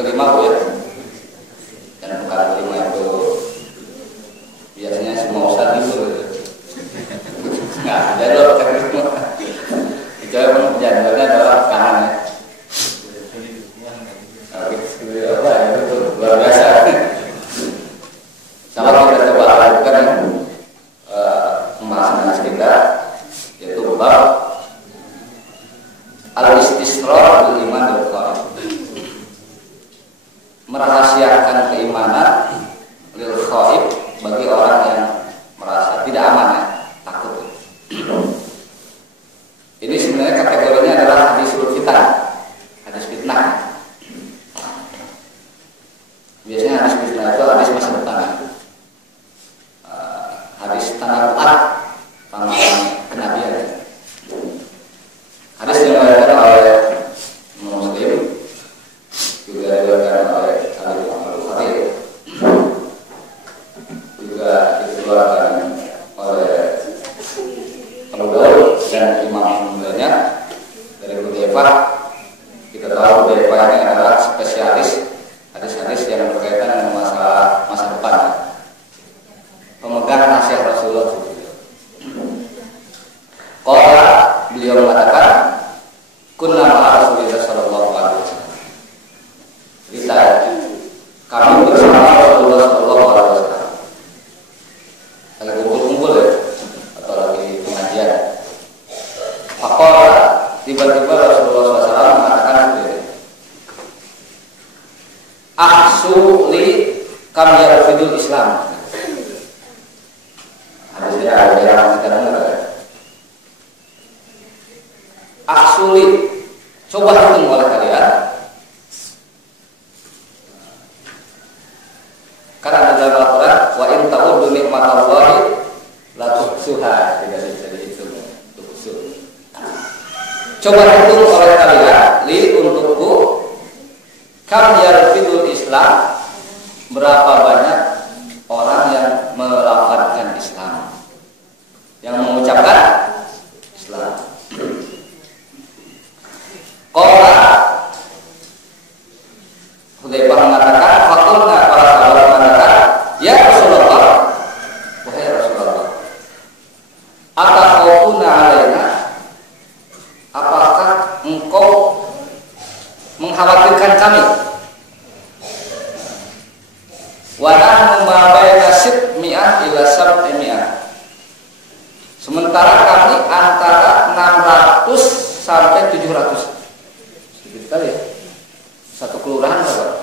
kelima Bu ya. Dan pekan kelima itu biasanya semua ustaz libur. Nah, jadi lo pekan kelima. Itu memang jadwalnya adalah pekanan ya. Apa ya itu luar biasa. Sama kita coba lakukan pembahasan kita yaitu bab al-istisrar bil iman bil ghaib. Merahasiakan keimanan lil ghaib bagi orang yang merasa tidak aman ya, takut. Ini sebenarnya kategorinya adalah hadisul fitnah. Hadis fitnah. Biasanya hadis fitnah itu hadis masa depan. Hadis tanda tamaran kenabian. Hadis yang diriwayatkan oleh Muslim, juga diriwayatkan oleh Al-Bukhari, juga dikeluarkan oleh Abu Daud dan Imam lainnya dari Hudzaifah. Kita tahu Hudzaifah ini adalah spesialis hadis-hadis yang berkaitan dengan masalah masa depan, pemegang nasihat Rasulullah. Qala, beliau mengatakan, kunna ma'a Rasulillah sallallahu alaihi wasallam. Kita kami bersama Rasulullah sallallahu alaihi wasallam. Lagi kumpul-kumpul ya, atau lagi pengajian. Faqala, tiba-tiba Rasulullah SAW mengatakan begini, ahsu li kam yarfidul Islam. Hadisnya ada yang kita dengar ya. Aksuli, coba hitung oleh kalian. Karena ada dalam Al-Quran, wa in ta'uddu ni'matallahi la tuhsuha, tidak bisa dihitung. Coba hitung oleh kalian, li untukku, kam yarfidul Islam, berapa banyak orang yang melafazkan Islam, yang mengucapkan Islam. Qala, Hudzaifah mengatakan, faqulna, para sahabat mengatakan, ya Rasulullah, wahai Rasulullah, atakhawfuna alaina, apakah engkau mengkhawatirkan kami? Wa nahnu ma baina sitmi'ah ila sab'imi'ah. Sementara kami antara 600 sampai 700. Sedikit kali ya. Satu kelurahan berapa?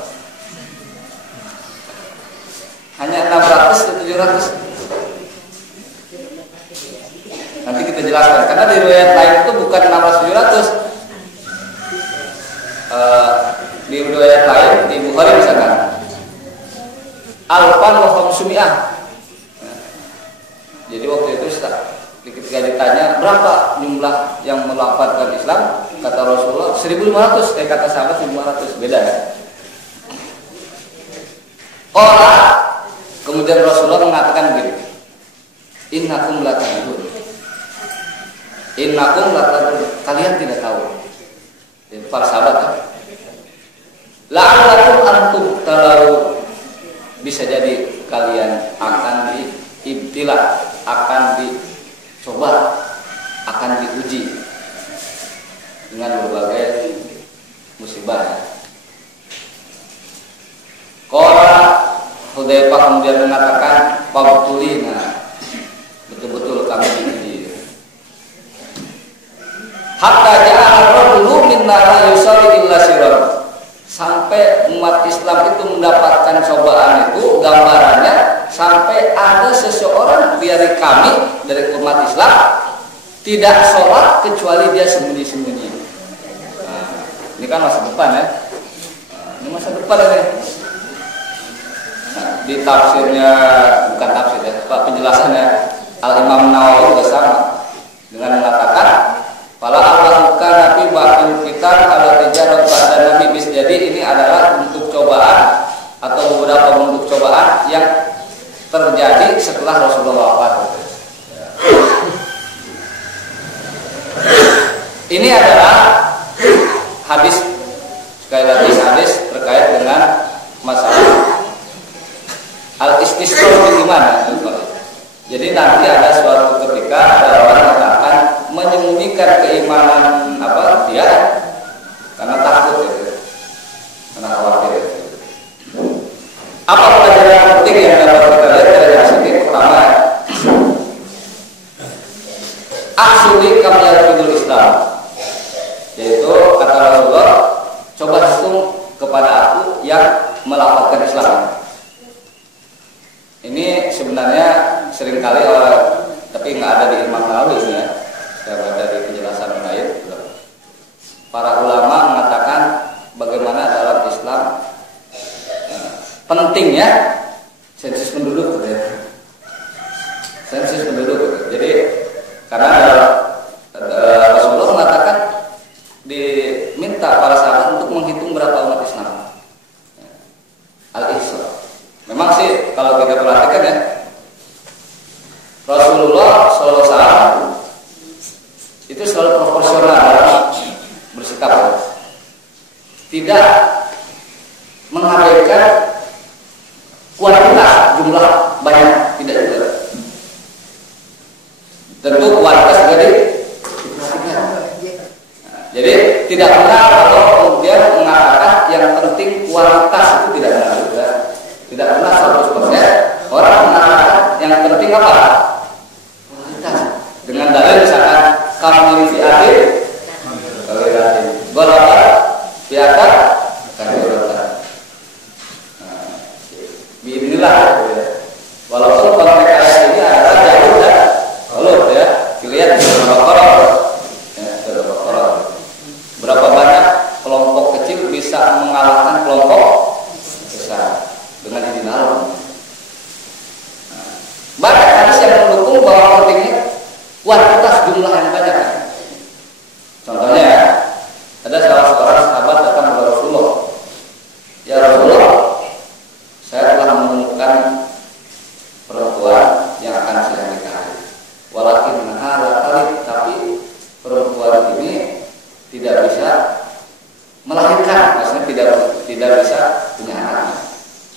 Hanya 600 dan 700. Nanti kita jelaskan. Karena di riwayat lain itu bukan 600 700. Di riwayat lain di Bukhari misalkan alfan wa khamsumi'ah. Jadi waktu itu ketika ditanya berapa jumlah yang melafazkan Islam, kata Rasulullah 1.500, kata sahabat 1.500, beda ya. Kemudian Rasulullah mengatakan begini, innakum latadun, kalian tidak tahu. Jadi para sahabat kan, la'allakum antum talau, bisa jadi kalian akan diibtilah, akan dicoba, akan diuji dengan berbagai musibah. Qala, Hudzaifah kemudian mengatakan, fabtulina, betul-betul kami diuji. Hatta ja'ala rajulu minna la yusalli illa sirar. Sampai umat Islam itu mendapatkan cobaan itu, gambarannya sampai ada seseorang dari kami, dari umat Islam, tidak sholat kecuali dia sembunyi-sembunyi. Nah, ini kan masa depan ya. Ini masa depan ini. Nah, di tafsirnya, bukan tafsir ya, penjelasannya Al-Imam Nawawi juga sama dengan mengatakan, Fala awaluka nabi ba'dul fitan ala tijarat ba'da nabi bis. Jadi ini adalah bentuk cobaan atau beberapa bentuk cobaan yang terjadi setelah Rasulullah wafat. Ini adalah hadis, sekali lagi hadis terkait dengan Jadi nanti ada suatu ketika ada orang yang akan menyembunyikan keimanan dia karena takut gitu. Karena khawatir. Apa pelajaran penting yang dapat kita lihat dari hadis ini? Pertama, asuli kamyatul Islam, yaitu kata Rasulullah, coba hitung kepada aku yang melafalkan Islam. Ini sebenarnya seringkali tapi nggak ada di Imam Nawawi ini ya. Saya baca di penjelasan lain. Para ulama mengatakan bagaimana dalam Islam pentingnya sensus penduduk, gitu ya. Sensus penduduk. Gitu. Jadi karena Rasulullah mengatakan diminta para sahabat untuk menghitung berapa umat Islam. Al-Ihsan. Memang sih kalau kita perhatikan ya, Rasulullah SAW itu selalu proporsional dalam bersikap, tidak mengabaikan kuantitas jumlah banyak, tidak juga. Tentu kualitas juga diperhatikan. Jadi tidak benar kalau kemudian mengatakan yang penting kualitas itu tidak benar juga. Tidak benar 100%. Orang mengatakan yang penting apa? Kualitas. Dengan dalil misalkan kamu fi'atin, golongan fi'atan, golongan. Biinilah. Walaupun konteks ayat ini adalah jauh dan kalau ya dilihat di berapa banyak kelompok kecil bisa mengalahkan kelompok besar dengan izin Allah. Banyak hadis yang mendukung bahwa pentingnya kuantitas jumlah yang banyak. Contohnya ada salah seorang sahabat datang kepada Rasulullah. Ya Rasulullah, saya telah menemukan perempuan yang akan saya nikahi. Walakin tapi perempuan ini tidak bisa melahirkan, maksudnya tidak bisa punya anak.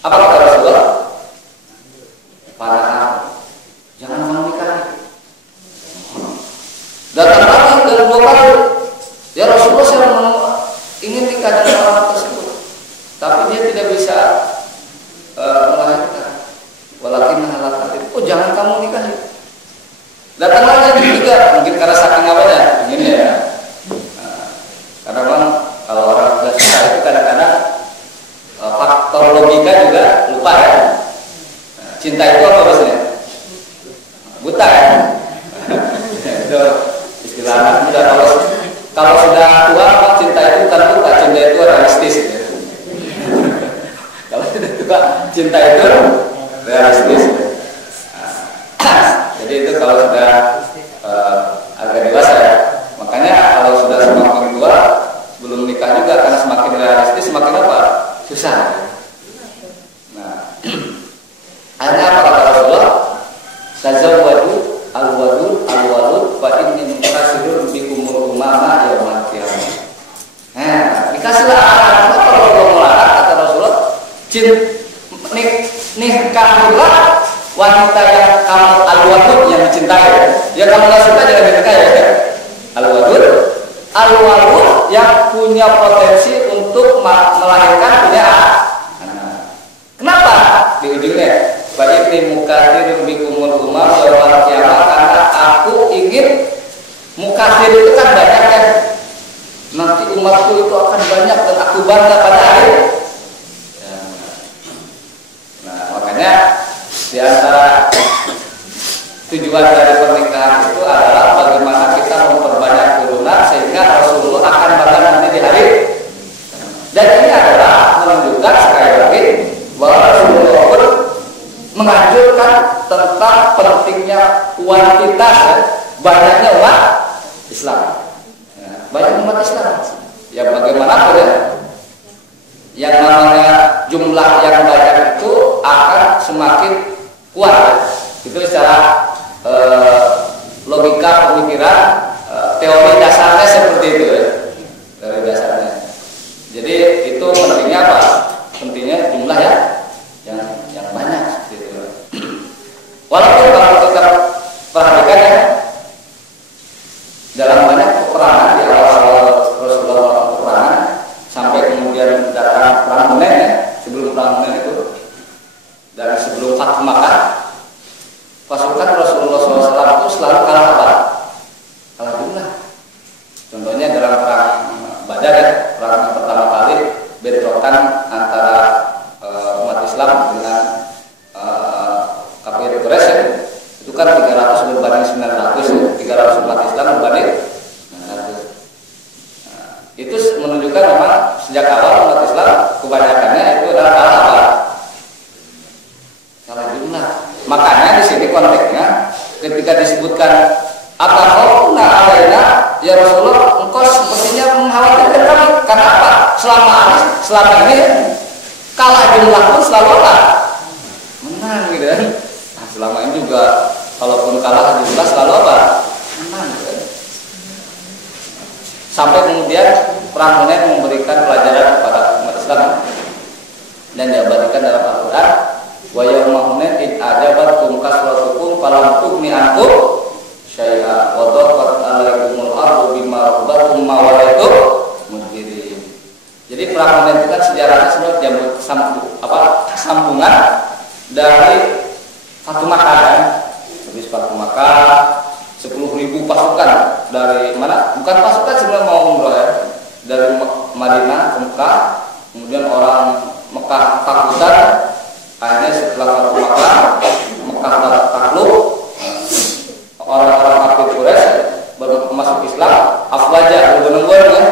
Apa kata Rasulullah? Para jangan kamu nikahi. Datang lagi dan 2 kali. Ya Rasulullah, saya ingin nikah dengan orang tersebut, tapi dia tidak bisa melahirkan. Walakin oh jangan kamu nikahi. Datang lagi yang ketiga, mungkin karena saking apanya, begini ya. Karena memang kalau orang sudah susah itu kadang-kadang faktor logika juga lupa ya. Cinta itu apa maksudnya? Buta ya. Itu istilah anak muda. Kalau sudah tua, cinta itu bukan buta, cinta itu realistis. Ya. Kalau sudah tua, cinta itu realistis. Jadi itu kalau sudah agak dewasa ya. Makanya kalau sudah semakin tua belum nikah juga, karena semakin realistis semakin apa? Susah. Nah, akhirnya apa kata Rasulullah? Tazawwaju al-walud fa inni mukasirun bikumul umama yaumil qiyamah. Nah, dikasihlah anak kalau Allah melarang kata Rasulullah, nikahilah wanita yang kamu al-wadud yang dicintai. Ya kamu nggak suka jangan dinikahi ya. Al-walud yang punya potensi untuk melahirkan punya anak. Kenapa? Di ujungnya, baik ini mukathir bikumul umam yaumil qiyamah, karena aku ingin mukathir itu kan banyak ya. Nanti umatku itu akan banyak dan aku bangga pada akhir. Nah, makanya di antara tujuan dari pernikahan itu adalah bagaimana kita memperbanyak turunan sehingga Rasulullah akan bangga nanti di hari. Dan ini adalah menunjukkan sekali lagi bahwa Rasulullah pun menganjurkan tentang pentingnya kuantitas banyaknya umat Islam. Banyak umat Islam. Ya bagaimana ya? Yang namanya jumlah yang banyak itu akan semakin kuat. Itu secara logika pemikiran, teori dasarnya seperti itu ya. Teori dasarnya. Jadi itu pentingnya apa? Pentingnya jumlah ya yang banyak gitu. Walaupun kalau kita ya Rasulullah, engkau sepertinya mengkhawatirkan kami. Karena apa? Selama ini kalah jumlah pun selalu apa? Menang gitu kan. Nah, selama ini juga kalaupun kalah jumlah selalu apa? Menang gitu kan. Sampai kemudian perang Hunain memberikan pelajaran kepada umat Islam dan diabadikan dalam Al-Qur'an, wa yauma Hunain id ajabatkum kasratukum falam tughni ankum syai'a wa daqat 'alaikumul ardu bima rahabatum ma walaitum mudbirin. Jadi perang Hunain itu kan sejarahnya sebenarnya sambungan dari Fatu Makkah kan. Habis Fatu Makkah 10.000 pasukan dari mana? Bukan pasukan sebenarnya mau umroh ya. Dari Madinah ke Mekah, kemudian orang Mekah takutan. Akhirnya setelah Fatu Makkah, Mekah takluk, orang-orang kafir Quraisy baru masuk Islam, afwaja berbondong-bondong ya.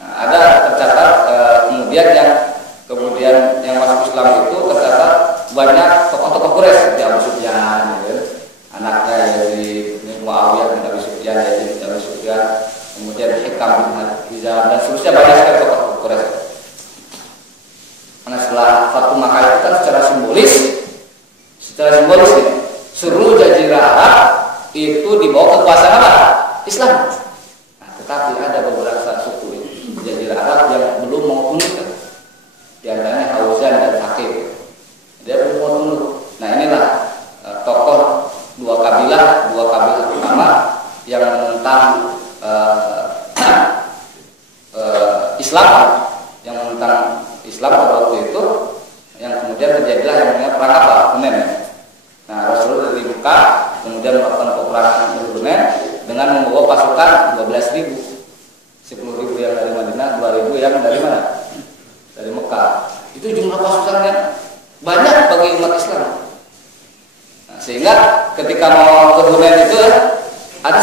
Nah, ada tercatat kemudian yang masuk Islam itu tercatat banyak tokoh-tokoh Quraisy seperti Abu Sufyan, gitu. Anaknya Yazid bin Muawiyah bin Abi Sufyan, Yazid bin Abi Sufyan, kemudian Hikam bin Hizam dan seterusnya, banyak sekali tokoh Quraisy. Karena setelah Fatu Makkah itu kan secara simbolis nih, seluruh Jazirah Arab itu dibawa kekuasaan apa? Islam. Nah, tetapi ada beberapa suku di Jazirah Arab yang belum mau tunduk. Di antaranya Hauzan dan Thaqif. Dia belum mau tunduk. Nah, inilah tokoh dua kabilah utama yang menentang Islam, yang menentang Islam pada waktu itu, yang kemudian terjadilah yang namanya perang apa? Hunain. Nah, Rasulullah dari Mekah kemudian melakukan peperangan di Hunain dengan membawa pasukan 12.000, 10.000 yang dari Madinah, 2.000 yang dari mana? Dari Mekah. Itu jumlah pasukannya banyak bagi umat Islam. Nah, sehingga ketika mau ke Hunain itu ada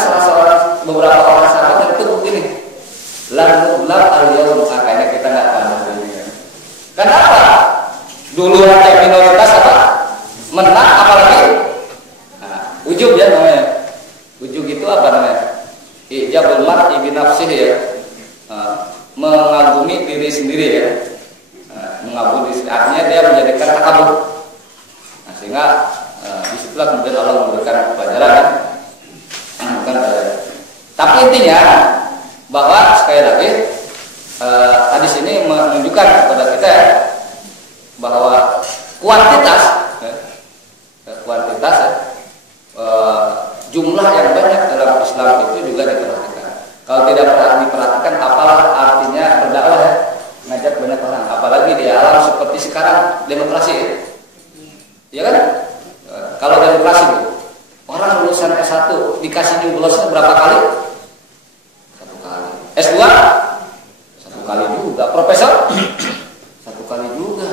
beberapa orang sahabat yang itu begini, lan al-yawm, kayaknya kita nggak tahu ini. Kenapa? Dulu yang minoritas apa? Menang, apalagi ujub ya namanya. Ujub itu apa namanya? Ijabul mar'i bi nafsihi ya. Mengagumi diri sendiri ya. Mengagumi diri, artinya dia menjadikan takabur. Nah, sehingga disitulah kemudian Allah memberikan pelajaran. Tapi intinya bahwa sekali lagi hadis ini menunjukkan kepada kita ya, bahwa kuantitas jumlah yang banyak dalam Islam itu juga diperhatikan. Kalau tidak diperhatikan, apalah artinya berdakwah ya, ngajak banyak orang, apalagi di alam seperti sekarang demokrasi ya kan? Kalau demokrasi itu orang lulusan S1 dikasih nyublosnya berapa kali? 1 kali. S2 1 kali juga. Profesor 1 kali juga.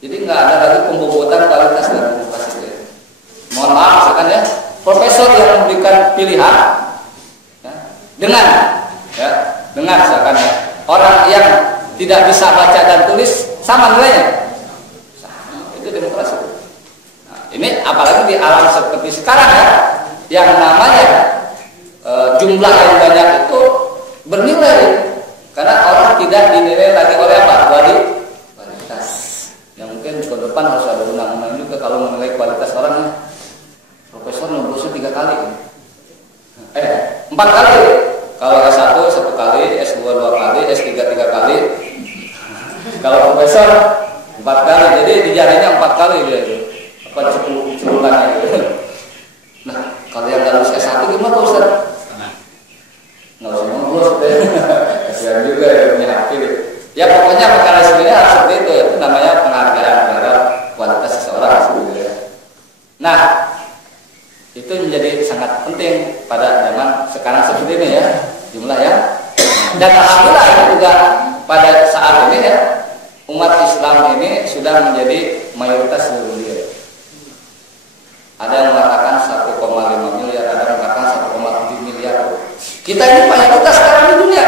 Jadi nggak ada lagi pembobotan kualitas dalam demokrasi itu. Mohon maaf misalkan ya, profesor yang memberikan pilihan ya, dengan misalkan ya, orang yang tidak bisa baca dan tulis sama nilainya. Itu demokrasi. Nah, ini apalagi di alam seperti sekarang ya, yang namanya jumlah yang banyak itu bernilai, karena orang tidak dinilai lagi oleh apa? Kualitas. Yang mungkin ke depan harus ada undang-undang juga kalau menilai kualitas orang. Profesor nyublosnya 3 kali, 4 kali. Kalau S1 1 kali, S2 2 kali, S3 3 kali. Kalau profesor 4 kali, jadi dijarinya 4 kali dia itu. Apa cepulannya gitu. Nah, kalau yang nggak lulus S1 gimana Pak Ustaz? Nggak usah nyoblos deh. Kasihan juga ya punya hak pilih. Ya pokoknya perkara sebenarnya harus seperti itu. Itu namanya penghargaan terhadap kualitas seseorang seperti itu. Nah, itu menjadi sangat penting pada zaman sekarang seperti ini ya, jumlah ya. Dan alhamdulillah juga pada saat ini ya, umat Islam ini sudah menjadi mayoritas seluruh dunia. Ada yang mengatakan 1,5 miliar, ada yang mengatakan 1,7 miliar. Kita ini mayoritas sekarang di dunia.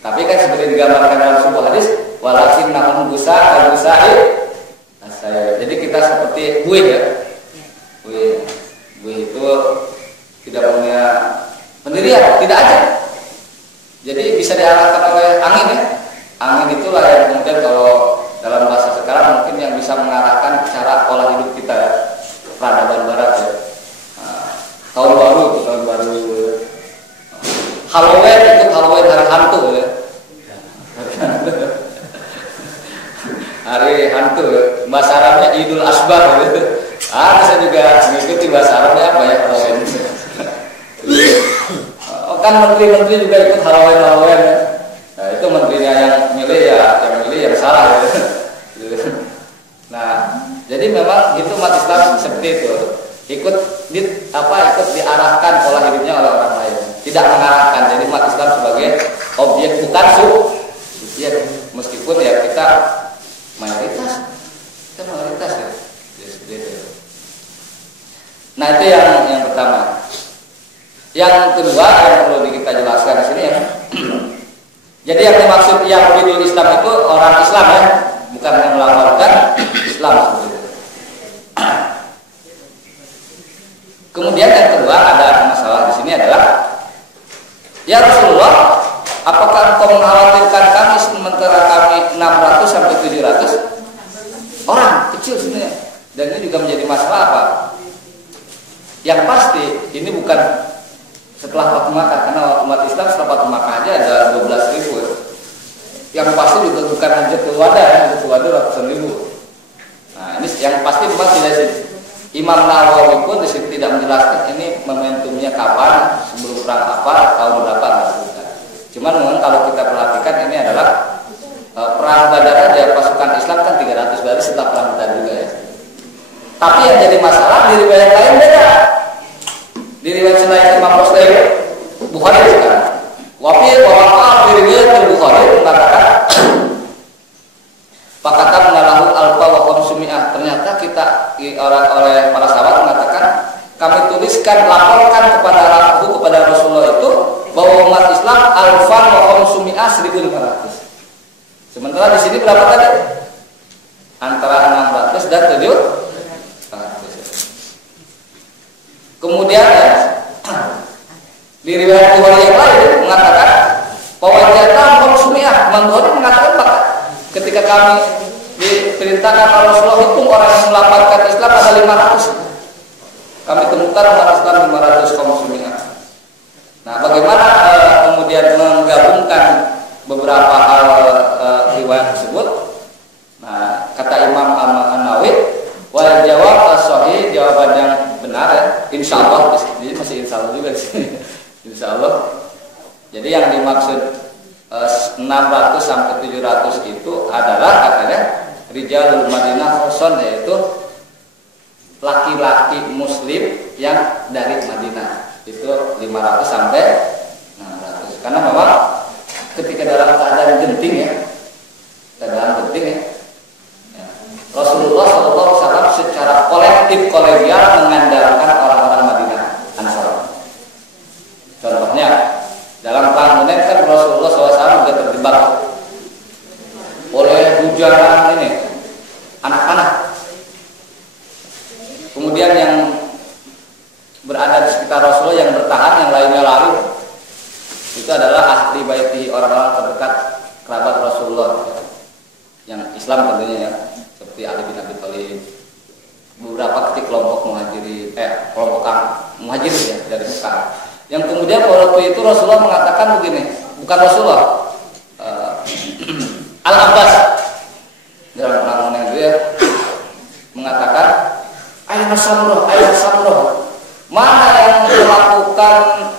Tapi kan seperti digambarkan dalam sebuah hadis, walakin nahum busa al-busa'i. Jadi kita seperti buih ya. Buih itu tidak punya pendirian, tidak ada. Jadi bisa diarahkan oleh angin ya. Angin itulah yang kemudian kalau dalam bahasa sekarang mungkin yang bisa mengarahkan cara pola hidup kita ya. Peradaban barat ya. Tahun baru, Halloween itu Halloween hari hantu ya. Hari hantu ya. Bahasa Arabnya Idul Asbar gitu. Saya juga mengikuti bahasa Arabnya apa ya Halloween. Kan menteri-menteri juga ikut Halloween ya. Nah, itu menterinya yang milih ya, yang salah ya. Nah, jadi memang itu umat Islam seperti itu. Ikut diarahkan pola hidupnya oleh orang lain, tidak mengarahkan. Jadi umat Islam sebagai objek bukan subjek, meskipun ya kita mayoritas ya. Nah, itu yang pertama. Yang kedua yang perlu kita jelaskan di sini ya. Jadi yang dimaksud yang bidul Islam itu orang Islam ya, bukan yang melaporkan Islam seperti itu. Kemudian yang kedua ada masalah di sini adalah, ya Rasulullah, apakah engkau mengkhawatirkan kami sementara kami 600 sampai 700 orang kecil sebenarnya? Dan ini juga menjadi masalah apa? Yang pasti ini bukan setelah Fathu Makkah, karena umat Islam setelah Fathu Makkah aja ada 12.000 ya. Yang pasti juga bukan Hajjatul Wada ya, Hajjatul Wada ratusan ribu. Nah ini yang pasti memang tidak sih. Imam Nawawi pun di sini tidak menjelaskan ini momentumnya kapan, sebelum perang apa, tahun berapa. Cuman memang kalau kita perhatikan ini adalah perang Badar aja pasukan Islam kan 300 hari setelah perang Badar juga ya. Tapi yang jadi masalah di riwayat lain beda. Di riwayat selain Imam Muslim, Bukhari sekarang. Wafi di riwayat Bukhari mengatakan Pakata mengalahu alfa wa khamsumi'ah. Ternyata kita oleh para sahabat mengatakan kami tuliskan laporkan kepada Rasulullah itu bahwa umat Islam alfa wa khamsumi'ah 1.500. Sementara di sini berapa tadi? Antara 600 dan 700. Kemudian ya, di riwayat Bukhari yang lain mengatakan bahwa jatah khamsumi'ah. Imam Bukhari mengatakan ketika kami diperintahkan oleh Rasulullah hitung orang yang melaporkan Islam ada 500. Kami temukan umat Islam 500 kaum muslimin. Nah, bagaimana kemudian menggabungkan beberapa hal riwayat tersebut? Nah, kata Imam An-Nawawi, wal jawab as-sahih, jawaban yang benar ya. Insyaallah, jadi masih insyaallah juga di sini. Insyaallah. Jadi yang dimaksud 600 sampai 700 itu adalah katanya Rijalul Madinah Khoson, yaitu laki-laki muslim yang dari Madinah itu 500 sampai 600. Karena memang ketika dalam keadaan genting ya, Rasulullah SAW secara kolektif kolegial mengandalkan orang-orang Madinah Ansar. Contohnya dalam perang Hunain kan Rasulullah SAW sudah terjebak oleh hujanan ini anak-anak. Kemudian yang berada di sekitar Rasulullah yang bertahan, yang lainnya lari. Itu adalah ahli baiti, orang-orang terdekat kerabat Rasulullah yang Islam tentunya ya, seperti Ali bin Abi Thalib. Beberapa kelompok kelompok muhajirin ya dari Mekah. Yang kemudian waktu itu Rasulullah mengatakan begini, bukan Rasulullah, Al-Abbas dalam perang itu ya, mengatakan ayat samroh, mana yang melakukan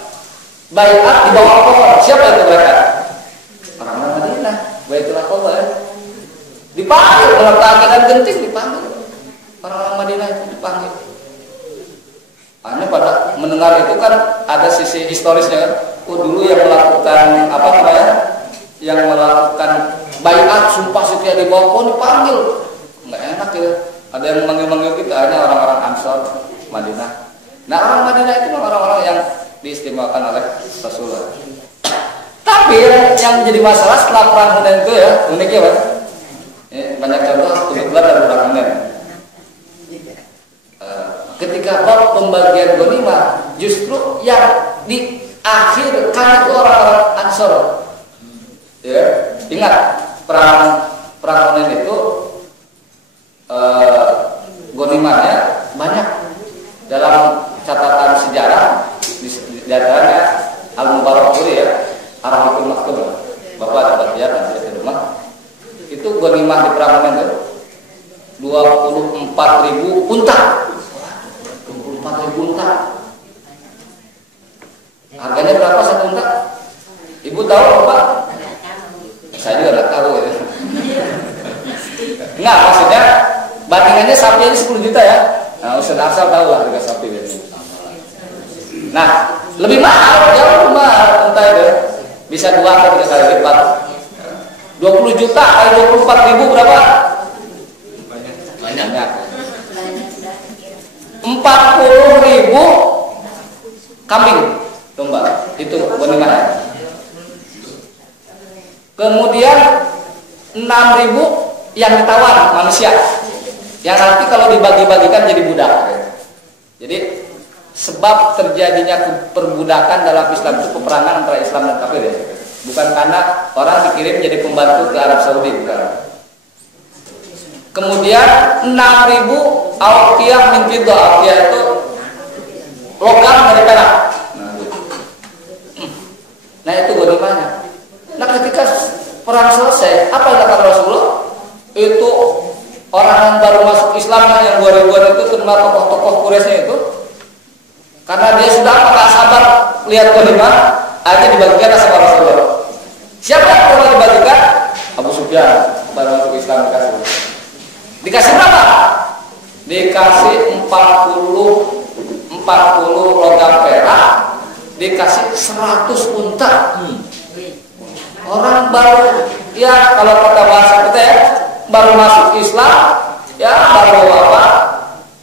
baiat di bawah pohon? Siapa itu mereka? Orang-orang Madinah. Baitul Aqaba ya. Dipanggil dalam keadaan genting, dipanggil orang-orang Madinah itu dipanggil. Hanya pada mendengar itu kan ada sisi historisnya kan. Dulu yang melakukan yang melakukan baiat sumpah setia di bawah pohon dipanggil. Enggak enak ya. Ada yang manggil-manggil kita, hanya orang-orang Ansor Madinah. Nah, orang Madinah itu orang-orang yang diistimewakan oleh Rasulullah. Tapi yang jadi masalah setelah perang Hunain itu ya, uniknya Pak. Banyak contoh kebetulan dari perang Hunain. Ketika bab pembagian ghanimah, justru yang akhir kan itu orang-orang Ansor. Ya, ingat perang Hunain itu ghanimahnya banyak dalam catatan sejarah di antaranya Al-Mubarakfuri ya, Ar-Rahikul Maktum. Bapak dapat lihat nanti di rumah. Itu ghanimah di perang Hunain itu 24.000 unta. 24.000 unta. Harganya berapa satu unta? Ibu tahu Pak? Saya juga nggak tahu ya. Enggak, maksudnya bandingannya sapi ini 10 juta ya. Nah, Ustaz asal tahu lah harga sapi ini. Nah, lebih mahal, jauh lebih mahal unta itu. Bisa 2 atau 3 kali lipat. 20 juta kali 24.000 berapa? Banyak. 40.000 kambing domba itu ghanimahnya. Kemudian 6.000 yang ditawar manusia, yang nanti kalau dibagi-bagikan jadi budak. Jadi sebab terjadinya perbudakan dalam Islam itu peperangan antara Islam dan kafir ya. Bukan karena orang dikirim jadi pembantu ke Arab Saudi, bukan. Kemudian 6.000 auqiyah min fiddah. Auqiyah itu logam dari perak. Nah itu ghanimahnya. Nah ketika perang selesai, apa yang kata Rasulullah? Itu orang yang baru masuk Islam yang 2000-an itu terutama tokoh-tokoh Quraisy itu, karena dia sudah gak sabar lihat ghanimah, aja dibagikan sama Rasulullah. Siapa yang pertama dibagikan? Abu Sufyan, baru masuk Islam dikasih berapa? Dikasih 40 logam perak, dikasih 100 unta. Orang baru, ya kalau kata bahasa kita ya, baru masuk Islam, ya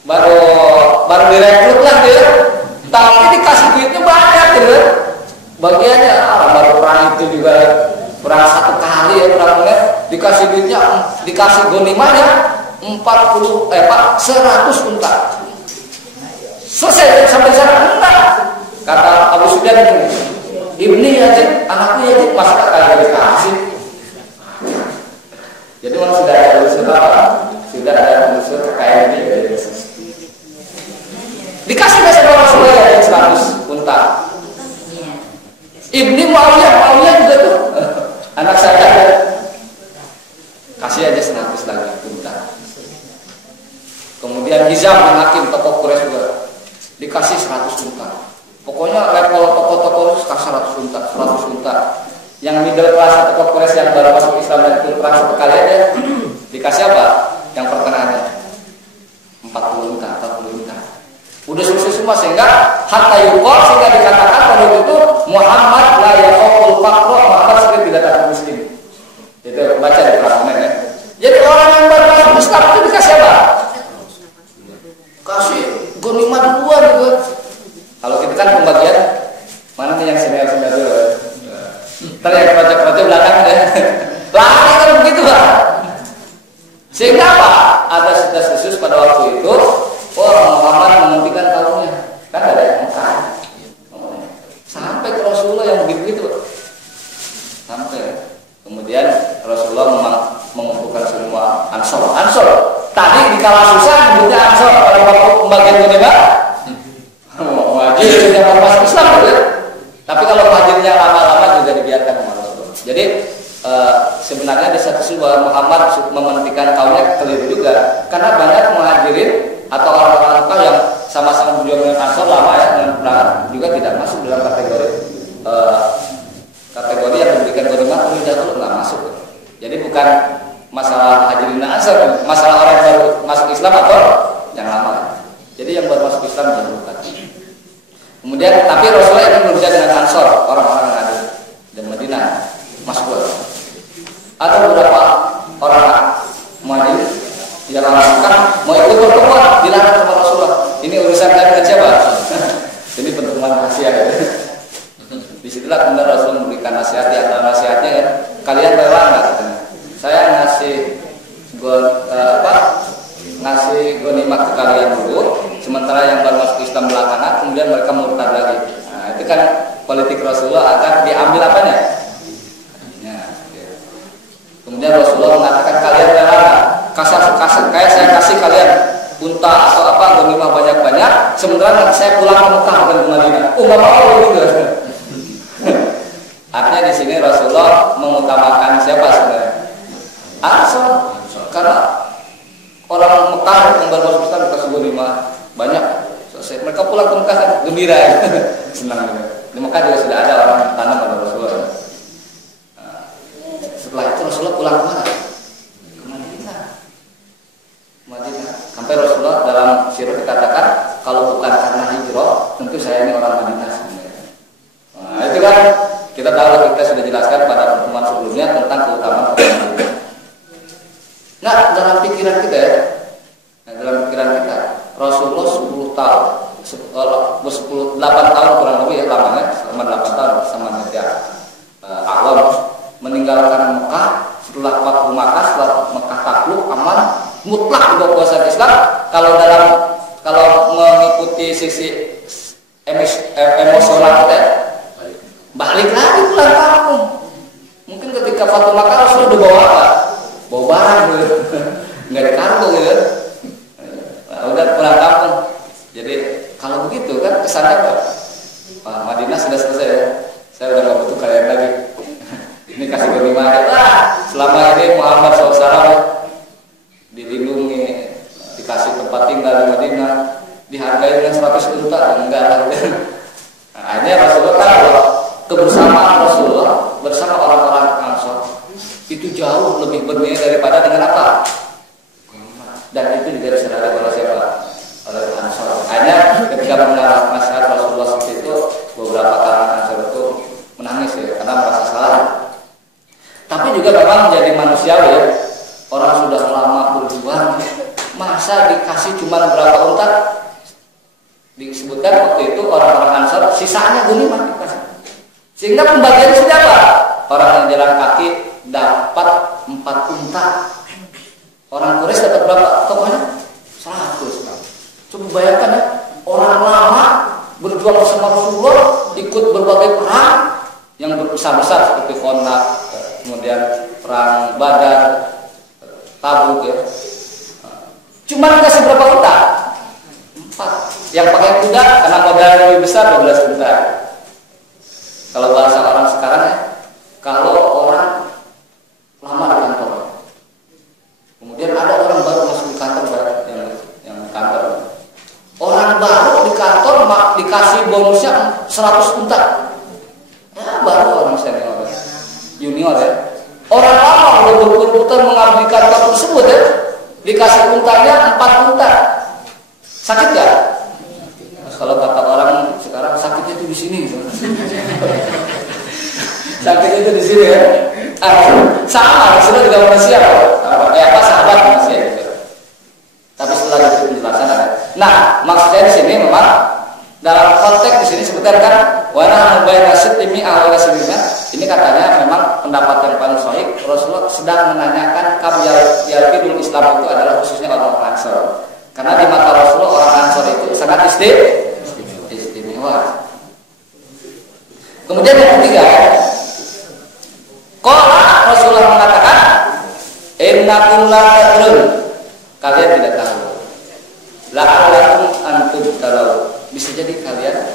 baru direkrut lah dia, tapi dikasih duitnya banyak gitu. Bagiannya baru perang itu juga perang 1 kali ya perangnya, dikasih duitnya, dikasih ghanimahnya 100 unta. Selesai sampai sana enggak. Kata Abu Sufyan ini, Ibni Yazid, anakku Yazid, masa kagak dikasih? Jadi memang sudah ada unsur apa? Sudah ada unsur kekayaan ini. Dikasih nggak sama Rasulullah ya 100 unta. Ibni Muawiyah juga tuh anak saya, kasih aja 100 lagi unta. Kemudian Hizam bin Hakim tokoh Quraisy juga dikasih 100 unta. Pokoknya level tokoh-tokoh itu 100 unta. Yang middle class tokoh Quraisy yang baru masuk Islam dan ikut perang 1 kali aja dikasih apa? Yang pertengahannya 40 unta. Udah sukses semua sehingga hatta yuqal, sehingga dikatakan pada itu Muhammad la yaqul faqra, Muhammad sendiri tidak takut miskin. Itu baca di perang ya. Jadi orang yang baru masuk Islam itu dikasih apa? Kasih ghanimah duluan gitu. Kalau kita kan pembagian mana nih yang senior dulu. Ntar yang kerja belakang ya. Lari kan begitu Pak. Sehingga apa? Ada sitas khusus pada waktu itu, Muhammad mementingkan kaumnya. Kan ada yang makan. Sampai ke Rasulullah yang begitu. Sampai kemudian Rasulullah mengumpulkan semua Ansor. Tadi di kala susah menyebutnya Ansor, pada waktu pembagian ghanimah muhajir yang masuk Islam gitu. Tapi kalau muhajirnya lama-lama juga dibiarkan sama Rasulullah. Jadi sebenarnya di satu sisi bahwa Muhammad mementingkan kaumnya keliru juga, karena banyak muhajirin atau orang-orang Mekah yang sama-sama berjuang dengan Ansor lama ya dengan perang juga tidak masuk dalam kategori yang diberikan ghanimah terlebih dahulu, nggak masuk. Jadi bukan masalah muhajirin dan Ansor, masalah orang yang baru masuk Islam atau yang lama. Jadi yang baru masuk Islam jangan lupa. Kemudian tapi Rasulullah ingin bekerja dengan Ansor, orang-orang yang ada di Madinah masuk. Atau beberapa orang muhajir yang lakukan mau ikut pertemuan dilarang sama Rasulullah. Ini urusan kalian dengan siapa? Ini pertemuan rahasia. Disitulah kemudian Rasulullah memberikan nasihat, di antara nasihatnya kan, kalian rela nggak? Saya ngasih ghanimah ke kalian dulu, sementara yang baru masuk Islam belakangan kemudian mereka murtad lagi. Nah itu kan politik Rasulullah agar diambil apanya? Ya. Kemudian Rasulullah mengatakan kalian rela nggak? Kayak saya kasih kalian unta atau apa ghanimah banyak-banyak, sementara nanti saya pulang ke Mekah bukan ke Madinah. Oh nggak mau gitu. Artinya di sini Rasulullah mengutamakan siapa sebenarnya? Ansor, karena orang Mekah yang baru masuk Islam dikasih ghanimah banyak. Selesai mereka pulang ke Mekah gembira, ya. Senang. Di Mekah juga sudah ada orang tanam pada Rasulullah. Nah, setelah itu Rasulullah pulang ke mana? Madinah. Sampai Rasulullah dalam sirah dikatakan kalau bukan karena hijrah tentu saya ini orang Madinah sebenarnya. Nah itu kan kita tahu, kita sudah jelaskan pada pertemuan sebelumnya tentang keutamaan Madinah. Nah dalam pikiran kita ya, Rasulullah 10 tahun 8 tahun kurang lebih ya lamanya, selama 8 tahun bersama Nabi Awam meninggalkan Mekah setelah Fathu Makkah, setelah Mekah takluk aman mutlak di bawah kuasa Islam. Kalau mengikuti sisi emosional kita, balik lagi pulang kampung. Mungkin ketika Fathu Makkah Rasulullah udah bawa apa? Bawa barang gitu, nggak ada kargo gitu. Nah, udah pulang kampung. Jadi kalau begitu kan kesannya apa? Wah, Madinah sudah selesai ya. Saya udah nggak butuh kalian lagi. Ini kasih ghanimah aja. Selama ini Muhammad SAW dilindungi, dikasih tempat tinggal di Madinah, dihargai dengan 100 juta, enggak lah. Nah, akhirnya Rasulullah tahu kebersamaan Rasulullah bersama orang-orang Ansor itu jauh lebih bernilai daripada dengan apa? Dan itu juga disadari oleh siapa? Oleh Ansor. Hanya ketika mendengar nasihat Rasulullah seperti itu, beberapa kalangan Ansor itu menangis ya, karena merasa salah. Tapi juga memang menjadi manusiawi ya. Orang sudah lama berjuang, masa dikasih cuma berapa unta? Disebutkan waktu itu orang-orang Ansor sisanya ghanimah dikasih. Sehingga pembagian sudah apa? Orang yang jalan kaki dapat 4 unta. Orang Quraisy dapat berapa? Tokohnya 100. Coba bayangkan ya, orang lama berjuang bersama Rasulullah, ikut berbagai perang yang besar-besar seperti Khandaq, kemudian perang Badar, Tabuk ya. Cuma dikasih berapa unta? 4. Yang pakai kuda karena modalnya lebih besar 12 unta. Kalau bahasa orang sekarang ya, kalau orang lama di kantor, kemudian ada orang baru masuk di kantor yang kantor. Orang baru di kantor dikasih bonusnya 100 unta. Ya baru orang senior, junior ya. Orang lama udah berpuluh-puluh mengabdi kantor tersebut ya, dikasih untanya 4 unta. Sakit gak? Kalau kata orang sekarang sakitnya itu di sini. Sakitnya itu di sini ya. Sama, sudah juga manusia. Apa sahabat manusia gitu. Tapi setelah itu penjelasan ada. Nah, maksudnya di sini memang dalam konteks di sini sebutkan kan wana mubayyin nasitimi awal nasibina. Ini katanya memang pendapat yang paling sahih. Rasulullah sedang menanyakan kam yalfidul Islam itu adalah khususnya orang Ansor. Karena di mata Rasulullah orang Ansor itu sangat istimewa. Kemudian yang ketiga, qala Rasulullah mengatakan innakum la tadrun, kalian tidak tahu. La'alakum antum talau, bisa jadi kalian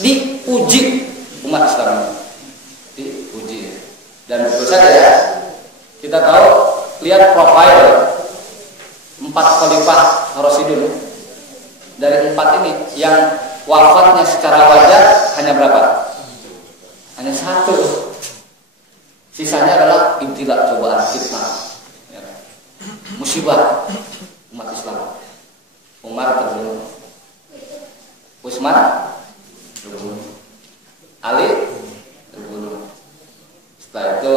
diuji umat Islam, diuji. Dan betul saja ya, kita tahu, lihat profil 4 khalifah Rasyidun. Dari 4 ini yang wafatnya secara wajar hanya berapa? Hanya 1. Sisanya adalah ibtila, cobaan, fitnah, ya. Musibah umat Islam. Umar terbunuh, Utsman terbunuh, Ali terbunuh. Setelah itu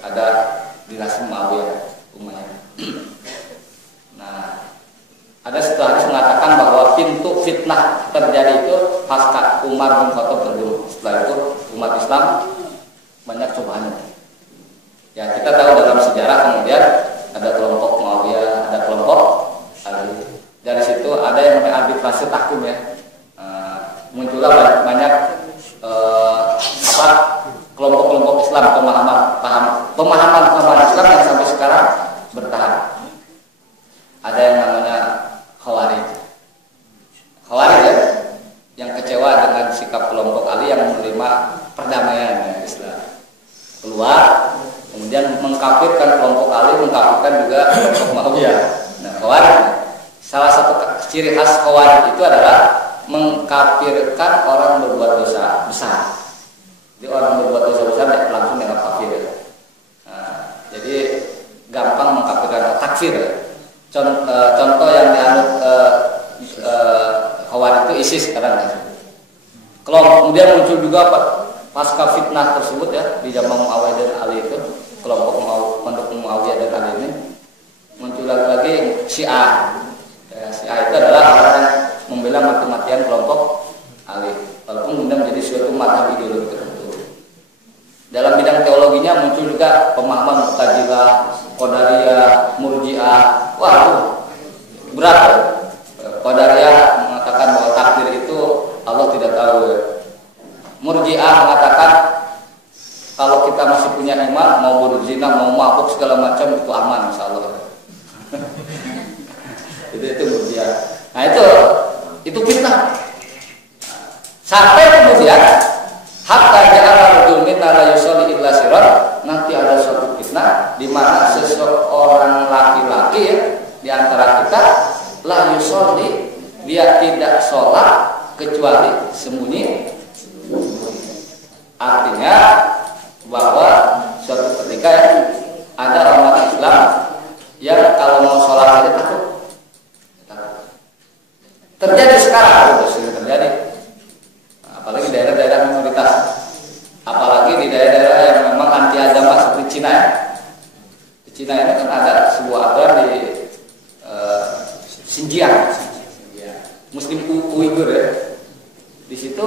ada dinasti Muawiyah, Umayyah. Nah, ada setelah hadis mengatakan bahwa pintu fitnah terjadi itu pasca Umar bin Khattab terbunuh. Setelah itu umat Islam banyak cobaannya. Ya, kita tahu dalam sejarah kemudian ada kelompok Muawiyah, ada kelompok Ali. Dari situ ada yang namanya arbitrase tahkim ya. Muncullah banyak kelompok-kelompok Islam, pemahaman Islam yang sampai sekarang bertahan. Ada yang namanya Khawarij ya, yang kecewa dengan sikap kelompok Ali yang menerima perdamaian Islam, keluar kemudian mengkafirkan kelompok Ali, mengkafirkan juga kelompok Muawiyah. Nah, Khawarij, salah satu ciri khas Khawarij itu adalah mengkafirkan orang berbuat dosa besar. Jadi orang berbuat dosa besar langsung dianggap kafir. Nah, jadi gampang mengkafirkan, takfir. Contoh yang dianut Khawarij itu ISIS sekarang. Kemudian muncul juga pasca fitnah tersebut ya di zaman Muawiyah dan Ali itu, kelompok pendukung Muawiyah dan Ali ini muncul lagi Syiah. Ya, Syiah itu adalah orang yang membela mati-matian kelompok Ali, walaupun kemudian menjadi suatu mazhab ideologi tertentu. Dalam bidang teologinya muncul juga pemahaman Mu'tazilah, Qadariyah, Murji'ah. Wah, berat ya. Qadariyah mengatakan bahwa takdir itu Allah tidak tahu ya. Murji'ah mengatakan kalau kita masih punya iman, mau berzina, mau mabuk segala macam itu aman insyaallah. itu Murji'ah. Nah itu fitnah. Sampai kemudian hatta ja'ala rajul minna la yusalli illa sirat, nanti ada suatu fitnah di mana seseorang laki-laki ya di antara kita la yusalli, dia tidak sholat kecuali sembunyi. Artinya bahwa suatu ketika ya, ada umat Islam yang kalau mau sholat saja takut. Terjadi sekarang, sudah sering terjadi. Apalagi daerah-daerah minoritas, apalagi di daerah-daerah yang memang anti agama seperti Cina ya. Di Cina ini kan ada sebuah aturan di Xinjiang, Muslim Uighur ya. Di situ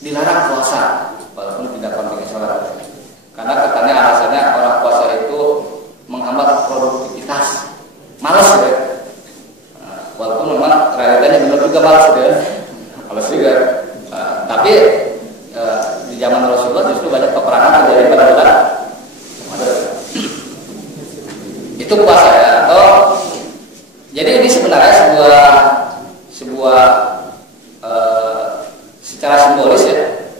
dilarang puasa, walaupun tidak penting sholat. Karena katanya alasannya orang puasa itu menghambat produktivitas, malas ya. Walaupun memang realitanya benar juga malas juga. Tapi di zaman Rasulullah justru banyak peperangan terjadi pada bulan Ramadan. Itu puasa ya. Atau jadi ini sebenarnya sebuah secara simbolis ya,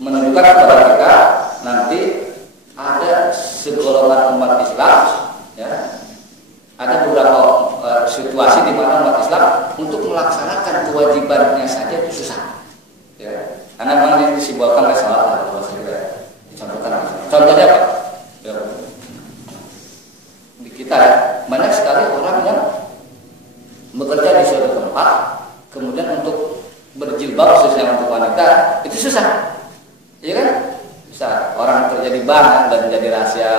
menunjukkan kepada kita nanti ada segolongan umat Islam ya. Ada beberapa situasi di mana umat Islam untuk melaksanakan kewajibannya saja itu susah. Ya, karena memang ini disimbolkan oleh salat kalau saya dicontohkan. Contohnya apa? Ya. Di kita ya, banyak sekali orang yang bekerja di suatu tempat, kemudian untuk berjilbab khususnya untuk wanita itu susah. Iya kan? Susah. Orang kerja di bank dan menjadi rahasia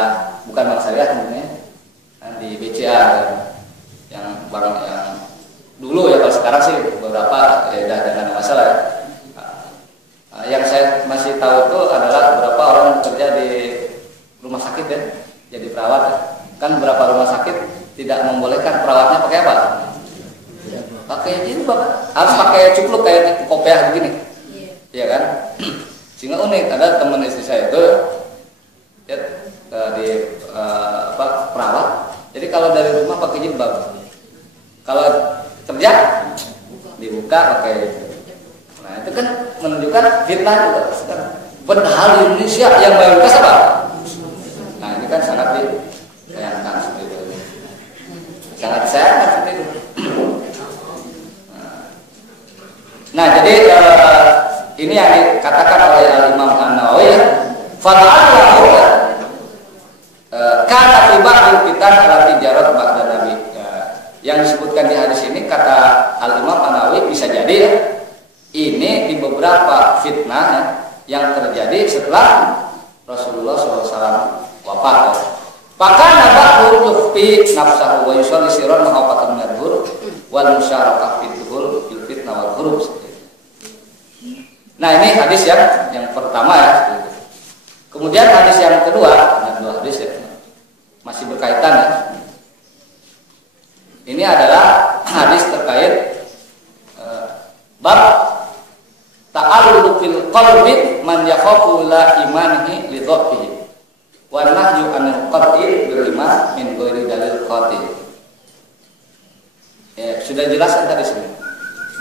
bukan bank syariah namanya. Di BCA yang bank yang dulu ya, kalau sekarang sih beberapa ya udah dengan masalah ya. Yang saya masih tahu itu adalah beberapa orang kerja di rumah sakit ya, jadi perawat ya. Kan beberapa rumah sakit tidak membolehkan perawatnya pakai apa? Pakai jilbab, harus pakai cupluk kayak kopiah begini, iya kan? Sehingga unik, ada teman istri saya itu ya, di perawat. Jadi kalau dari rumah pakai jilbab, kalau kerja dibuka pakai. Nah itu kan menunjukkan fitnah juga sekarang. Padahal di Indonesia yang mayoritas apa? Nah ini kan sangat disayangkan seperti itu. Sangat disayangkan seperti itu. Nah jadi ini yang dikatakan oleh Al-Imam An-Nawawi, fa'allahu karena tiba kita alati jarat ba'da Nabi. Yang disebutkan di hadis ini kata Al-Imam An-Nawawi bisa jadi ya, ini di beberapa fitnah ya, yang terjadi setelah Rasulullah SAW wafat. Maka nabahu yukhfi nafsahu wa yusalli sirran mahafatan min al-ghurub wal musyarakah fil fitnah wal ghurub. Nah ini hadis yang pertama ya. Kemudian hadis yang kedua, ada dua hadis ya, masih berkaitan ya. Ini adalah hadis terkait bab ta'alluqu fil qalbi man yakhafu la imanihi li dhafihi wa nahyu anil qat'i bil iman min ghairi dalil qat'i. Ya, sudah jelaskan tadi semua.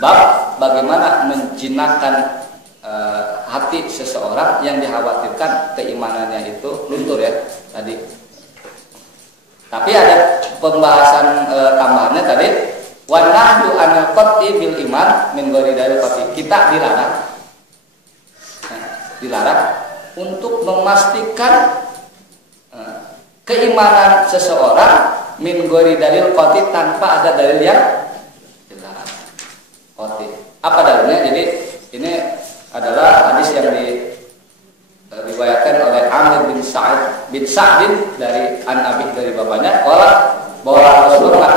Bab bagaimana menjinakkan hati seseorang yang dikhawatirkan keimanannya itu luntur ya tadi. Tapi ada pembahasan tambahannya tadi, wa nahyu anil qat'i bil iman min ghairi dalil qat'i. Kita dilarang untuk memastikan keimanan seseorang min ghairi dalil qat'i tanpa ada dalil yang jelas. Qat'i. Apa dalilnya? Jadi ini adalah hadis yang diriwayatkan oleh Amr bin Sa'd dari an Abi dari bapaknya, bahwa Rasulullah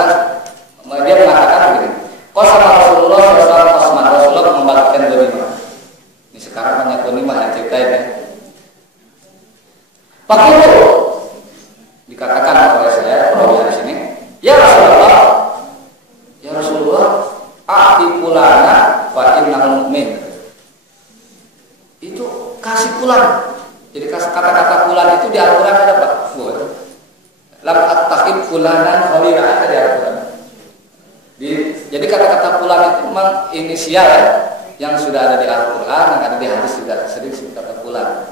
mengatakan begini. Qasama Rasulullah Rasulullah membagikan ghanimah. Ini sekarang banyak ghanimah yang ceritain ya. Pakai dikatakan oleh saya perawi di sini, ya Rasulullah, a'ti fulana fa innahu mu'min. Itu kasih fulan. Jadi kata-kata fulan itu di Al-Qur'an ada Pak. Lam attaqib fulanan khalila ada di Al-Qur'an. Jadi kata-kata fulan itu memang inisial ya, yang sudah ada di Al-Qur'an, yang ada di hadis juga sering disebut kata fulan.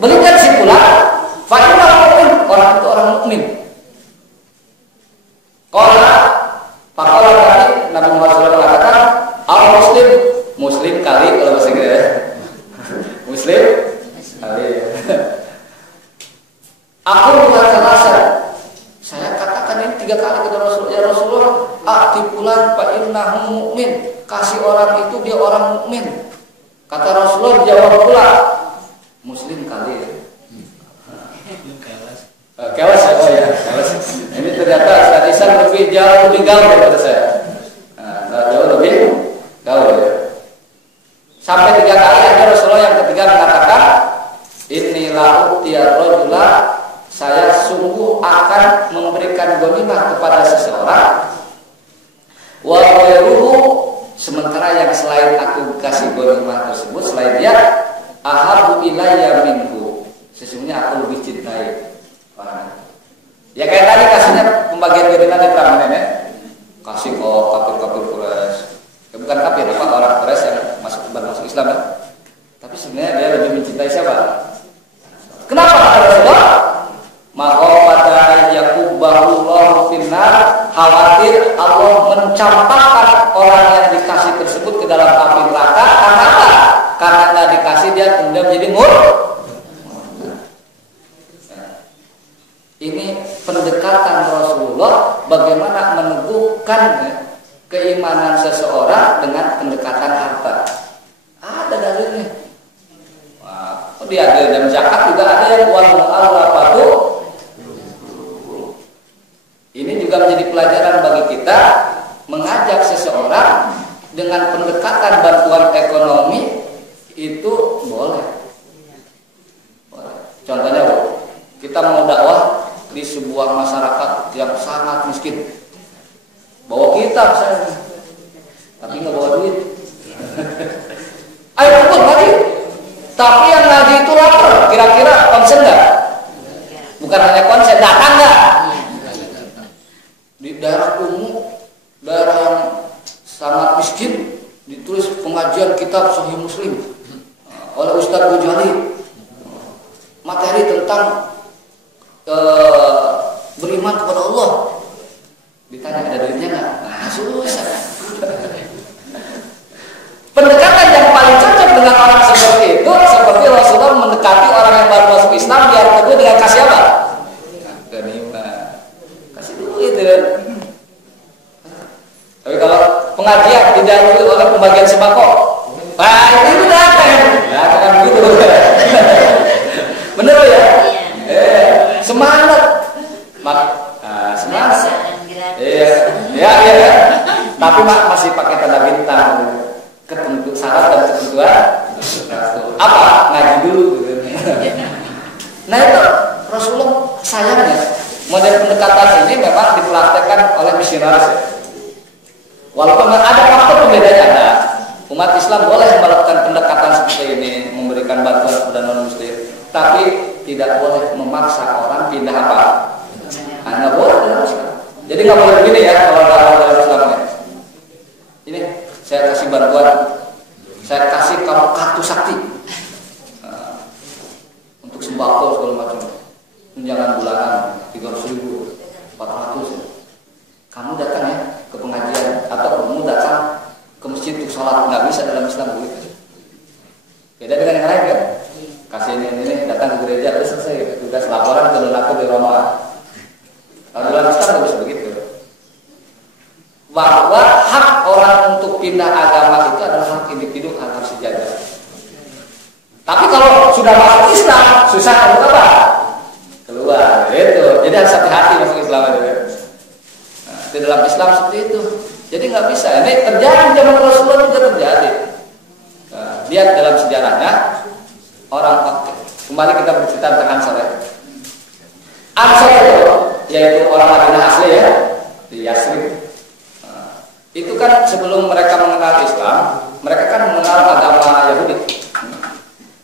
Berikan si fulan fa innahu mu'min, orang itu orang mukmin. Faqala Nabi Muhammad SAW mengatakan Muslim kali kalau bahasa Inggris ya. Muslim kali. Aku mengatakan saya katakan ini 3 kali kepada Rasulullah. Ya Rasulullah, a'ti fulan fa innahu mu'min. Kasih orang itu dia orang mukmin. Kata Rasulullah, jawab pula Muslim kali. Kelas ya, oh ya, kelas. Ini ternyata hadisan jauh lebih gaul daripada saya. Jauh lebih gaul ya. Sampai 3 kali ada Rasulullah yang ketiga mengatakan, inilah utia rojula, saya sungguh akan memberikan ghanimah kepada seseorang. Wa ghairuhu, sementara yang selain aku kasih ghanimah tersebut, selain dia, ahabu ilayya minhu, sesungguhnya aku lebih cintai orang. Ya kayak tadi kasihnya pembagian ghanimah di perang ya. Kasih ke kafir-kafir Quraisy. Bukan kafir, orang Quraisy yang masuk Islam ya. Tapi sebenarnya dia lebih mencintai siapa? Kenapa kata Rasulullah? Maghfata yakubahullahu finnar, khawatir Allah mencampakkan orang yang dikasih tersebut ke dalam api neraka. Karena apa? Karena nggak dikasih dia kemudian menjadi Ini pendekatan Rasulullah bagaimana meneguhkan keimanan seseorang dengan pendekatan harta. Ada dalilnya. Di dalam zakat juga ada yang wal mu'allafatu. Ini juga menjadi pelajaran bagi kita mengajak seseorang dengan pendekatan bantuan ekonomi itu boleh. Contohnya kita mau dakwah di sebuah masyarakat yang sangat miskin. Bawa kitab saya, tapi nggak bawa duit. Ayo ikut ngaji. Tapi yang ngaji itu lapar. Kira-kira konsen nggak? Bukan hanya konsen, datang nggak? Di daerah kumuh, daerah yang sangat miskin, ditulis pengajian kitab Sahih Muslim oleh Ustadz Bujali. Materi tentang beriman kepada Allah. Ditanya ada duitnya nggak? Nah, susah. Pendekatan yang paling cocok dengan orang seperti itu, seperti Rasulullah mendekati orang yang baru masuk Islam, biar teguh dengan kasih apa? Ghanimah. Kasih duit ya. Tapi kalau pengajian didahului oleh pembagian sembako, itu datang. Ya, kan begitu. Bener ya? Semangat. Semangat. Iya. Tapi masih pakai tanda bintang. Ketentu syarat dan ketentuan. Apa? Ngaji dulu. Nah itu Rasulullah sayangnya model pendekatan ini memang dipraktekkan oleh misionaris. Walaupun ada faktor pembedanya ada. Umat Islam boleh melakukan pendekatan seperti ini, memberikan bantuan kepada non-muslim, tapi tidak boleh memaksa orang pindah apa? Nggak boleh dalam Islam. Jadi nggak boleh begini ya kalau dalam Islam ya. Ini saya kasih bantuan, saya kasih kamu kartu sakti untuk sembako segala macam, tunjangan bulanan 300.000, 400 ya. Kamu datang ya ke pengajian atau kamu datang ke masjid untuk sholat, nggak bisa dalam Islam begitu. Beda dengan yang lain kan? Kasih ini datang ke gereja, udah selesai, tugas laporan ke lelaku di Roma. Kalau dalam Islam nggak bisa begitu. Bahwa hak orang untuk pindah agama itu adalah hak individu, hak harus dijaga. Tapi kalau sudah masuk Islam, susah untuk apa? Keluar, gitu. Jadi harus hati-hati masuk Islam itu. Nah, di dalam Islam seperti itu. Jadi nggak bisa. Ini terjadi zaman Rasulullah juga terjadi. Nah, lihat dalam sejarahnya orang kembali kita bercerita tentang Ansor ya. Ansor itu yaitu orang Madinah asli ya di Yasrib. Nah, itu kan sebelum mereka mengenal Islam, mereka kan mengenal agama Yahudi.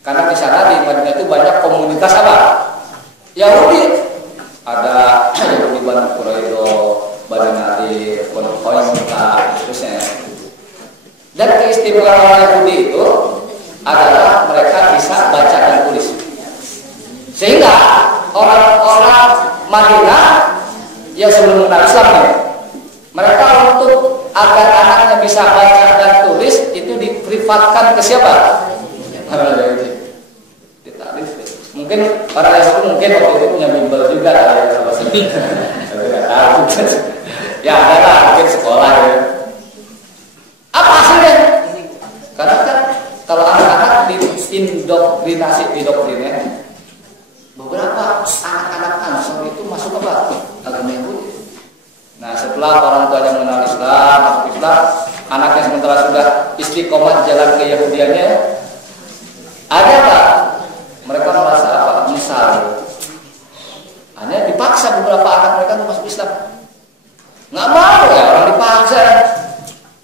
Karena di sana di Madinah itu banyak komunitas apa? Yahudi. Ada Yahudi Bani Quraidah, Bani Nadir, Bani Qainuqa, terusnya. Dan keistimewaan Yahudi itu adalah mereka bisa baca dan tulis. Sehingga orang-orang Madinah yang sebelum mengenal Islam ya, mereka untuk agar anaknya bisa baca dan tulis itu diprivatkan ke siapa? Ditarik. Mungkin para Yahudi mungkin waktu itu punya bimbel juga ya, kalau saya tidak tahu. Ya ada lah mungkin sekolah ya. Apa hasilnya? Karena kan kalau anak-anak didoktrinnya, beberapa anak-anak Ansor itu masuk apa? Agama Yahudi. Nah setelah orang tuanya mengenal Islam, masuk Islam, anaknya sementara sudah istiqomah jalan ke Yahudiannya, ada apa? Mereka merasa apa? Misal, hanya dipaksa beberapa anak mereka untuk masuk Islam. Nggak mau ya orang dipaksa.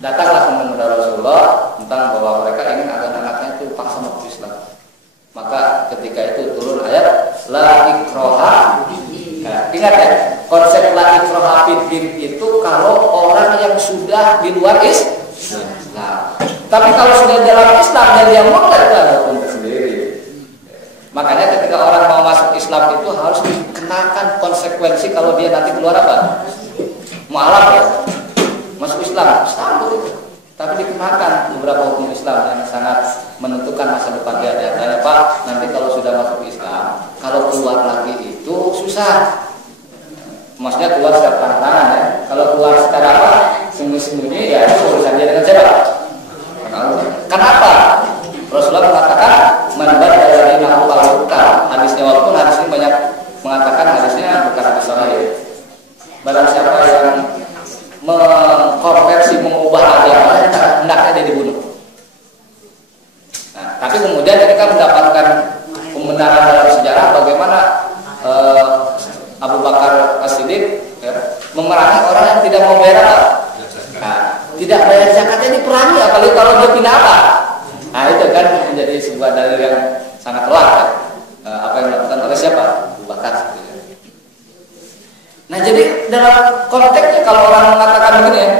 Datanglah kepada Rasulullah tentang bahwa mereka ingin agar anaknya itu paksa masuk Islam. Maka ketika itu turun ayat la ikraha. Nah, ingat ya, konsep la ikraha fiddin itu kalau orang yang sudah di luar Islam. Tapi kalau sudah dalam Islam dan dia murtad itu ada hukum tersendiri. Makanya ketika orang mau masuk Islam itu harus dikenakan konsekuensi kalau dia nanti keluar apa? Mu'alaf ya. Masuk Islam, itu. Tapi dikenakan beberapa hukum Islam yang sangat menentukan masa depan dia. Katanya Pak, nanti kalau sudah masuk Islam, kalau keluar lagi itu susah. Maksudnya keluar secara terang-terangan ya. Kalau keluar secara apa? Sembunyi-sembunyi ya itu urusan dia dengan siapa? Kenapa? Rasulullah mengatakan manbat dari nahu al-hukam. Hadisnya walaupun hadis ini banyak mengatakan hadisnya bukan hadis sahih. Barang siapa yang mengkonversi, mengubah agama, hendaknya dia dibunuh. Nah, tapi kemudian kita mendapatkan pembenaran dalam sejarah bagaimana Abu Bakar As-Siddiq ya, memerangi orang yang tidak mau bayar apa? Nah, tidak bayar zakatnya diperangi, apalagi kalau dia pindah apa? Nah itu kan menjadi sebuah dalil yang sangat telak kan? Apa yang dilakukan oleh siapa? Abu Bakar. Nah jadi dalam konteksnya kalau orang mengatakan begini ya,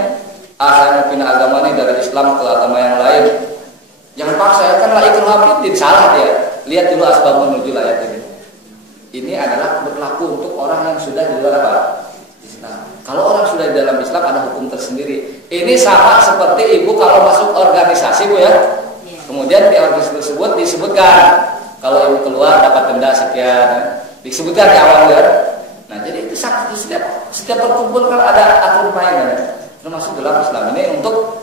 saya mau pindah agama ini dari Islam ke agama yang lain, jangan paksa ya, kan la ikraha fiddin, salah dia. Lihat dulu asbabun nuzul ayat ini. Ini adalah berlaku untuk orang yang sudah di luar apa? Islam. Kalau orang sudah di dalam Islam ada hukum tersendiri. Ini sama seperti ibu kalau masuk organisasi Bu ya. Kemudian di organisasi tersebut disebutkan kalau ibu keluar dapat denda sekian, disebutkan di awal ya. Nah jadi itu setiap perkumpul kan ada aturan main kan, termasuk dalam Islam ini untuk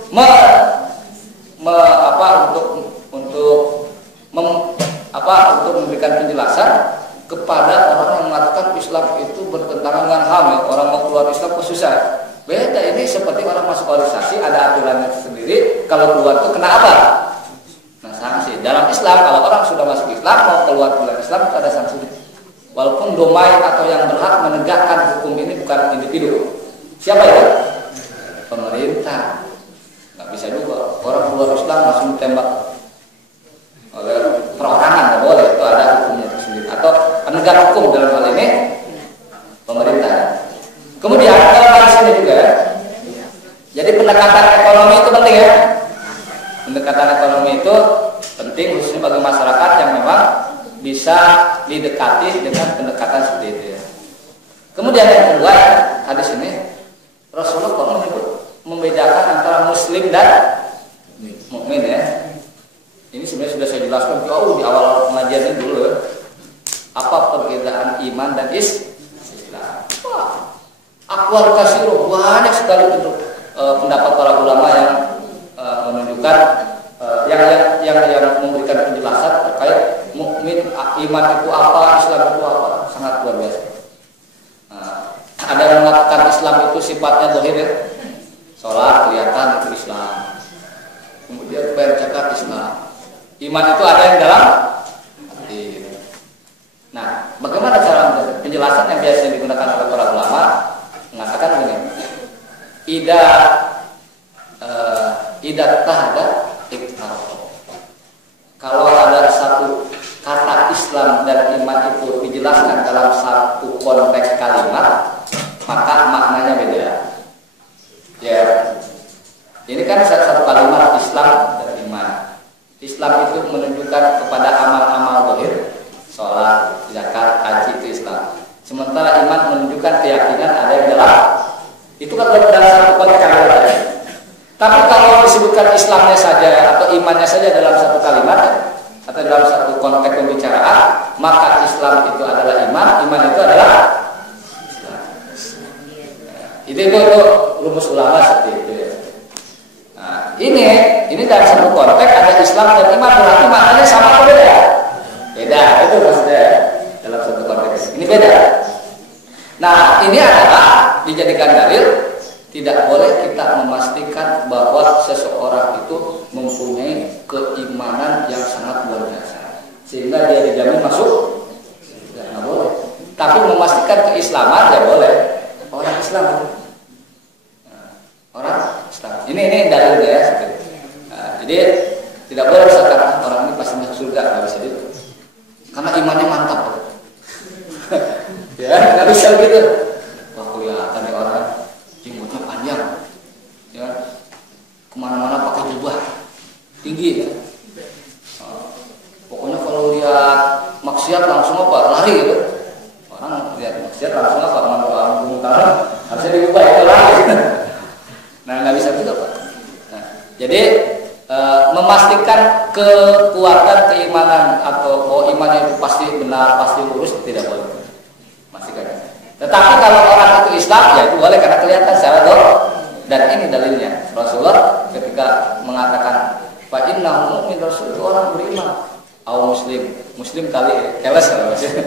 untuk memberikan penjelasan kepada orang yang mengatakan Islam itu bertentangan dengan HAM ya. Orang mau keluar Islam kok susah. Beda, ini seperti orang masuk organisasi ada aturannya sendiri, kalau keluar itu kena apa? Nah sanksi. Dalam Islam kalau orang sudah masuk Islam mau keluar Islam itu ada sanksi. Walaupun domain atau yang berhak menegakkan hukum ini bukan individu. Siapa ya? Pemerintah. Nggak bisa juga. Orang keluar Islam langsung ditembak oleh perorangan, nggak boleh, itu ada hukumnya tersendiri, atau penegak hukum dalam hal ini pemerintah. Kemudian kalau di sini juga, jadi pendekatan ekonomi itu penting ya. Pendekatan ekonomi itu penting khususnya bagi masyarakat yang memang bisa didekati dengan pendekatan seperti itu ya. Kemudian yang kedua ya, hadis ini Rasulullah kok menyebut membedakan antara muslim dan mukmin ya. Ini sebenarnya sudah saya jelaskan jauh di awal pengajian ini dulu ya. Apa perbedaan iman dan Islam? Wah, aqwal katsirah, banyak sekali pendapat para ulama yang menunjukkan yang memberikan penjelasan terkait mukmin, iman itu apa, Islam itu apa, sangat luar biasa. Ada yang mengatakan Islam itu sifatnya zahir ya. Salat kelihatan itu Islam. Kemudian bayar zakat Islam. Iman itu ada yang dalam hati. Nah, bagaimana cara penjelasan yang biasa digunakan oleh para ulama mengatakan begini. Ida tahada iktaraf. Kalau ada satu kata Islam dan iman itu dijelaskan dalam satu konteks kalimat, maka maknanya beda. Ya, ini kan satu kalimat Islam dan iman. Islam itu menunjukkan kepada amal-amal zahir, sholat, zakat, haji itu Islam. Sementara iman menunjukkan keyakinan ada yang dalam. Itu kan dalam satu konteks kalimat. Tapi kalau disebutkan Islamnya saja atau imannya saja dalam satu kalimat atau dalam satu konteks pembicaraan, maka Islam itu adalah iman itu adalah Islam. Itu rumus ulama seperti itu ya. Nah, ini dalam satu konteks ada Islam dan iman, berarti maknanya sama atau beda? Beda, itu maksudnya dalam satu konteks. Ini beda. Nah, ini adalah dijadikan dalil. Tidak boleh kita memastikan bahwa seseorang itu mempunyai keimanan yang sangat luar biasa sehingga dia dijamin masuk, nggak boleh. Tapi memastikan keislaman ya boleh. Orang Islam, orang Islam. Ini dalilnya ya. Jadi tidak boleh misalkan orang ini pasti masuk surga, nggak bisa gitu. Karena imannya mantap. Ya, nggak bisa gitu. Wah, kelihatan nih orang jenggotnya panjang, ya, kemana-mana pakai jubah tinggi, ya. Pokoknya kalau lihat maksiat langsung apa lari, gitu. Orang lihat maksiat langsung apa ngomong harusnya diubah itu lari. Nah, nggak bisa juga Pak. Nah, jadi memastikan kekuatan keimanan atau bahwa imannya itu pasti benar, pasti lurus tidak boleh. Pastikan. Tetapi kalau orang itu Islam, ya itu boleh karena kelihatan secara doa. Dan ini dalilnya. Rasulullah ketika mengatakan fa innahu mu'min, Rasul itu orang beriman. Au muslim kali kelas kalau maksudnya.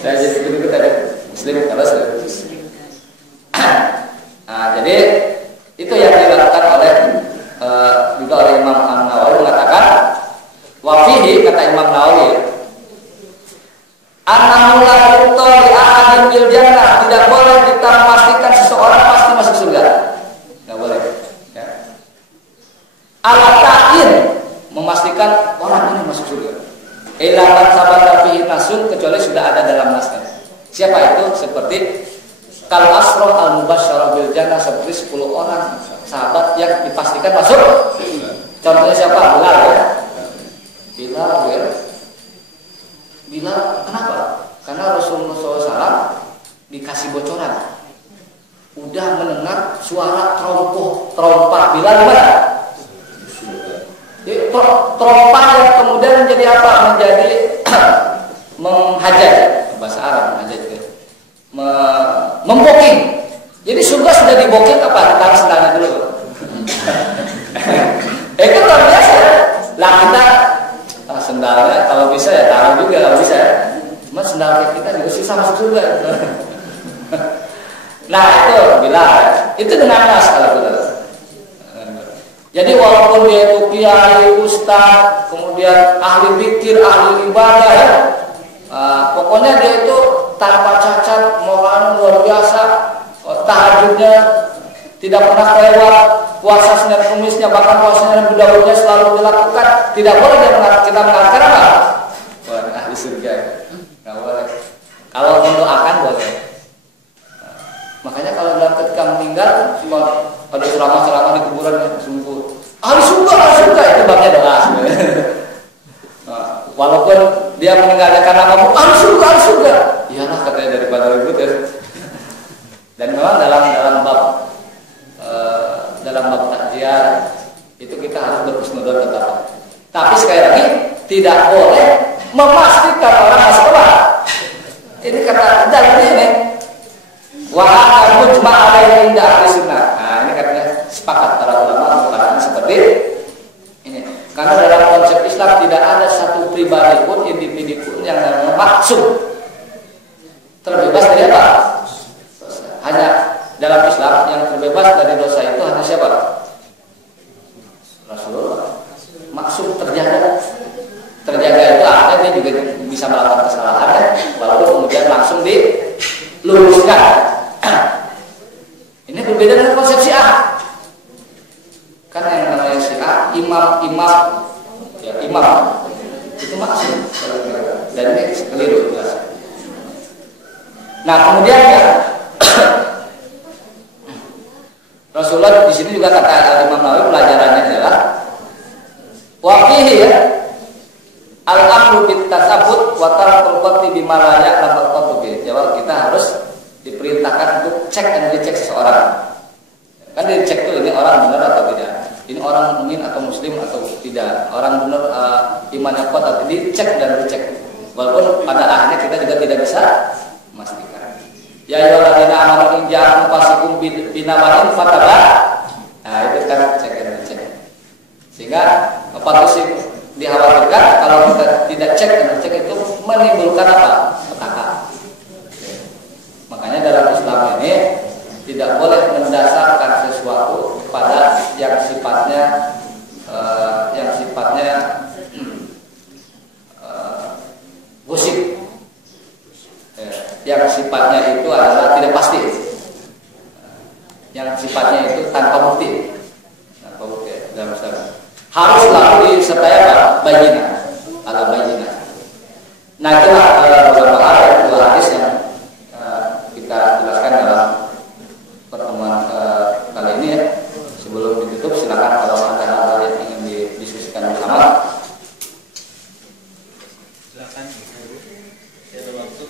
Saya jadi begitu tadi muslim kelas. Nah, jadi itu yang dilakukan oleh juga oleh Imam An-Nawawi mengatakan wa fihi, kata Imam Nawawi, annahu la yuqali ahadin bil jannah, tidak boleh kita memastikan seseorang pasti masuk surga. Enggak boleh. Ya. Al-ta'in, memastikan orang ini masuk surga. Illa man sabata fihi nasun, kecuali sudah ada dalam nasnya. Siapa itu? Seperti kal asra al-mubasysyarah bil jannah, seperti 10 orang sahabat yang dipastikan masuk. Contohnya siapa? Bilal ya. Bilal ya. Bilal, kenapa? Karena Rasulullah SAW dikasih bocoran, udah mendengar suara trompa Bilal gimana? Trompa yang kemudian menjadi apa? Menjadi menghajat, bahasa Arab menghajat juga, memboking. Jadi surga sudah diboking apa? Taruh sendalnya dulu. Itu luar biasa. Lah kita sendalnya kalau bisa ya taruh juga kalau bisa ya. Cuma sendal kita juga susah masuk surga. Nah itu Bilal, itu dengan nas kalau kita. Jadi walaupun dia itu kiai, ustaz, kemudian ahli zikir, ahli ibadah ya, pokoknya dia itu tanpa cacat, moralnya luar biasa, tahajudnya tidak pernah kelewat, puasa Senin Kemisnya, bahkan puasa Senin Dawudnya selalu dilakukan, tidak boleh kita mengatakan apa? Wah, ahli surga. Nggak boleh. Kalau mendoakan boleh. Makanya kalau dalam ketika meninggal cuma ada ceramah-ceramah di kuburan sungguh ahli surga itu babnya doa sebenarnya. Walaupun dia meninggalnya karena mabuk, ahli surga. Iyalah katanya daripada ribut ya. Dan memang dalam bab takziah itu kita harus berhusnudzon tetap. Tapi sekali lagi tidak boleh memastikan orang masuk neraka. Ini kata dalam ini wahana mujma' alaihi inda ahli sunnah. Nah, ini katanya sepakat para ulama mengatakan seperti ini. Karena dalam konsep Islam tidak ada satu pribadi pun, individu pun yang namanya maksum terbebas dari apa? Hanya dalam Islam yang terbebas dari dosa itu hanya siapa? Rasulullah. Maksum terjaga itu artinya dia juga bisa melakukan kesalahan ya, walaupun kemudian langsung diluruskan. Ini berbeda dengan konsep Syiah. Kan yang namanya Syiah imam itu maksum, dan ini keliru. Nah kemudian ya Rasulullah di sini juga kata Imam Nawawi pelajarannya adalah wafihi ya al-amru bit tasabut wa tarkul qat'i bima la ya'lam qat'i. Jadi kita harus diperintahkan untuk cek dan dicek seseorang. Kan dicek tuh ini orang benar atau tidak. Ini orang mukmin atau muslim atau tidak. Orang benar imannya kuat atau dicek dan dicek. Walaupun pada akhirnya kita juga tidak bisa memastikan. Ya ayyuhalladzina amanu in ja'akum fasiqun binaba'in fatabah. Nah, itu kan cek dan dicek. Sehingga apa sih dikhawatirkan kalau kita tidak cek dan dicek itu menimbulkan apa? Petaka. Makanya dalam Islam ini tidak boleh mendasarkan sesuatu pada yang sifatnya gosip, yang sifatnya itu adalah tidak pasti, yang sifatnya itu tanpa bukti dalam Islam. Harus selalu disertai apa? Bayyinah, ala bayyinah. Nah itulah beberapa ayat dua hadis yang kita jelaskan dalam pertemuan kali ini ya. Sebelum ditutup silakan kalau ada hal yang ingin didiskusikan bersama. Silakan. Ada waktu.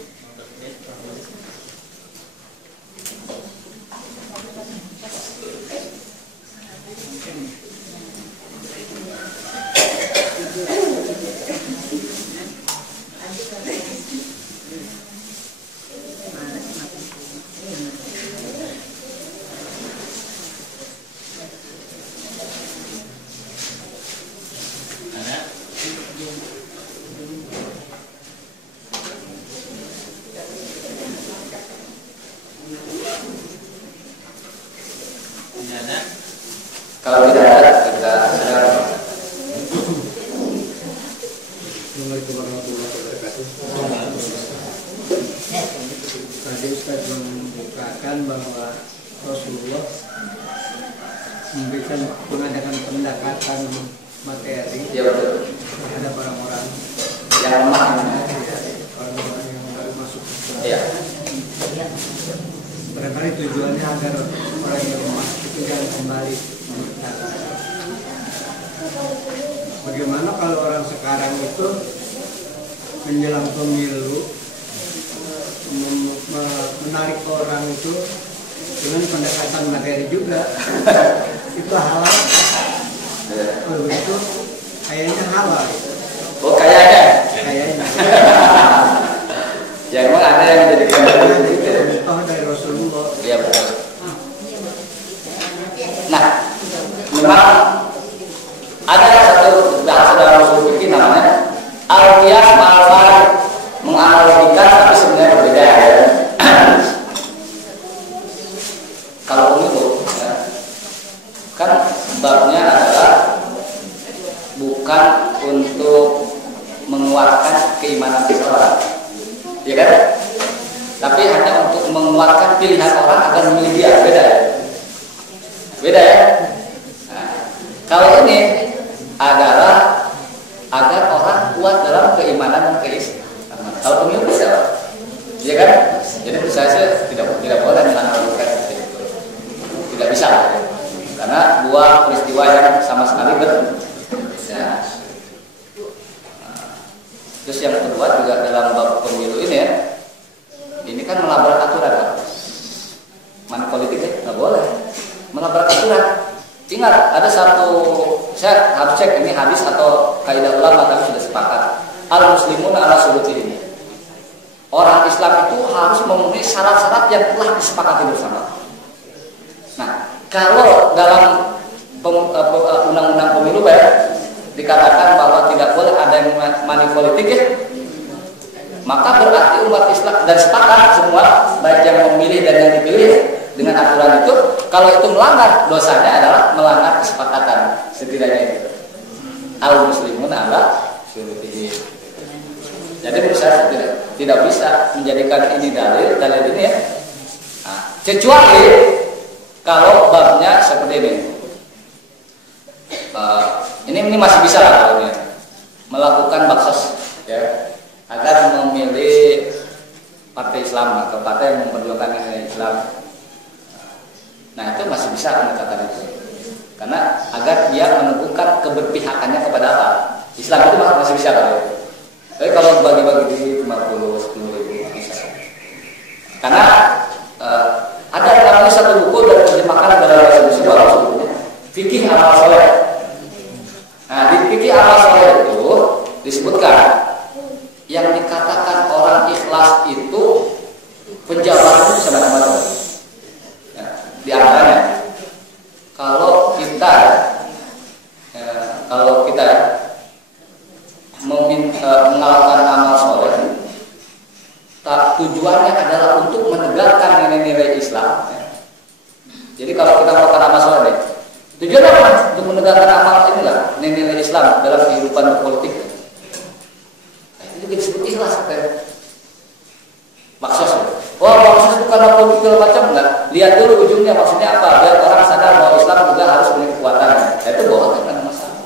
Kalau tidak ada kita Assalamualaikum warahmatullahi wabarakatuh. Tadi Ustaz membukakan bahwa Rasulullah mengadakan pendekatan materi terhadap orang-orang yang lemah, orang-orang yang baru masuk Islam. ya. Barangkali tujuannya agar orang yang lemah itu jangan kembali. Bagaimana kalau orang sekarang itu menjelang pemilu menarik orang itu dengan pendekatan materi juga? Itu halal? Kalau begitu kayaknya halal. Oh kayaknya. Ya memang ada yang menjadikan contoh dari Rasulullah. Iya betul. Nah, memang ada satu bahasa dalam usul fikih namanya al-qiyas ma'al menganalogikan tapi sebenarnya berbeda ya. Kalau itu ya, kan babnya adalah bukan untuk menguatkan keimanan seseorang, ya kan? Tapi hanya untuk menguatkan pilihan orang agar memilih dia, beda ya? Beda ya? Kalau ini adalah agar orang kuat dalam keimanan dan keislaman. Kalau pemilu bisa, ya kan? Jadi menurut saya tidak boleh menganalogikan seperti itu. Tidak bisa, karena dua peristiwa yang sama sekali berbeda. Terus yang kedua juga dalam bab pemilu ini ya, ini kan melabrak aturan kan? Money politik ya, nggak boleh melabrak aturan. Ingat, ada satu, saya harus cek ini hadis atau kaidah ulama, tapi sudah sepakat. Al-muslimun ala syurutihim. Orang Islam itu harus memenuhi syarat-syarat yang telah disepakati bersama. Nah, kalau dalam undang-undang pemilu ya, dikatakan bahwa tidak boleh ada yang money politik ya, maka berarti umat Islam dan sepakat semua, baik yang memilih dan yang dipilih dengan aturan itu, kalau itu melanggar, dosanya adalah melanggar kesepakatan setidaknya itu. Al-muslimun ala syurutihim. Jadi menurut saya tidak bisa menjadikan ini dalil ini ya. Nah, kecuali kalau babnya seperti ini. Ini masih bisa lah kalau ini melakukan baksos ya, agar memilih partai Islam atau partai yang memperjuangkan nilai Islam. Nah itu masih bisa pendekatan itu, karena agar dia menentukan keberpihakannya kepada apa Islam, itu masih bisa kalau itu. Tapi kalau bagi-bagi di 50, 10 bisa. Karena ada namanya satu buku dan terjemahkan dalam bahasa Indonesia, fikih amal soleh. Nah di fikih amal soleh itu disebutkan yang dikatakan orang ikhlas itu penjabaran itu bisa macam-macam. Di antaranya kalau kita melakukan amal soleh, tujuannya adalah untuk menegakkan nilai-nilai Islam. Jadi kalau kita melakukan amal soleh, tujuannya apa? Untuk menegakkan amal inilah nilai-nilai Islam dalam kehidupan politik. Nah, itu juga disebut ikhlas kan? Baksos. Wah, baksos bukan politik segala macam, enggak. Lihat dulu ujungnya maksudnya apa, biar orang sadar bahwa Islam juga harus punya kekuatan. Itu boleh, kan ada masalah.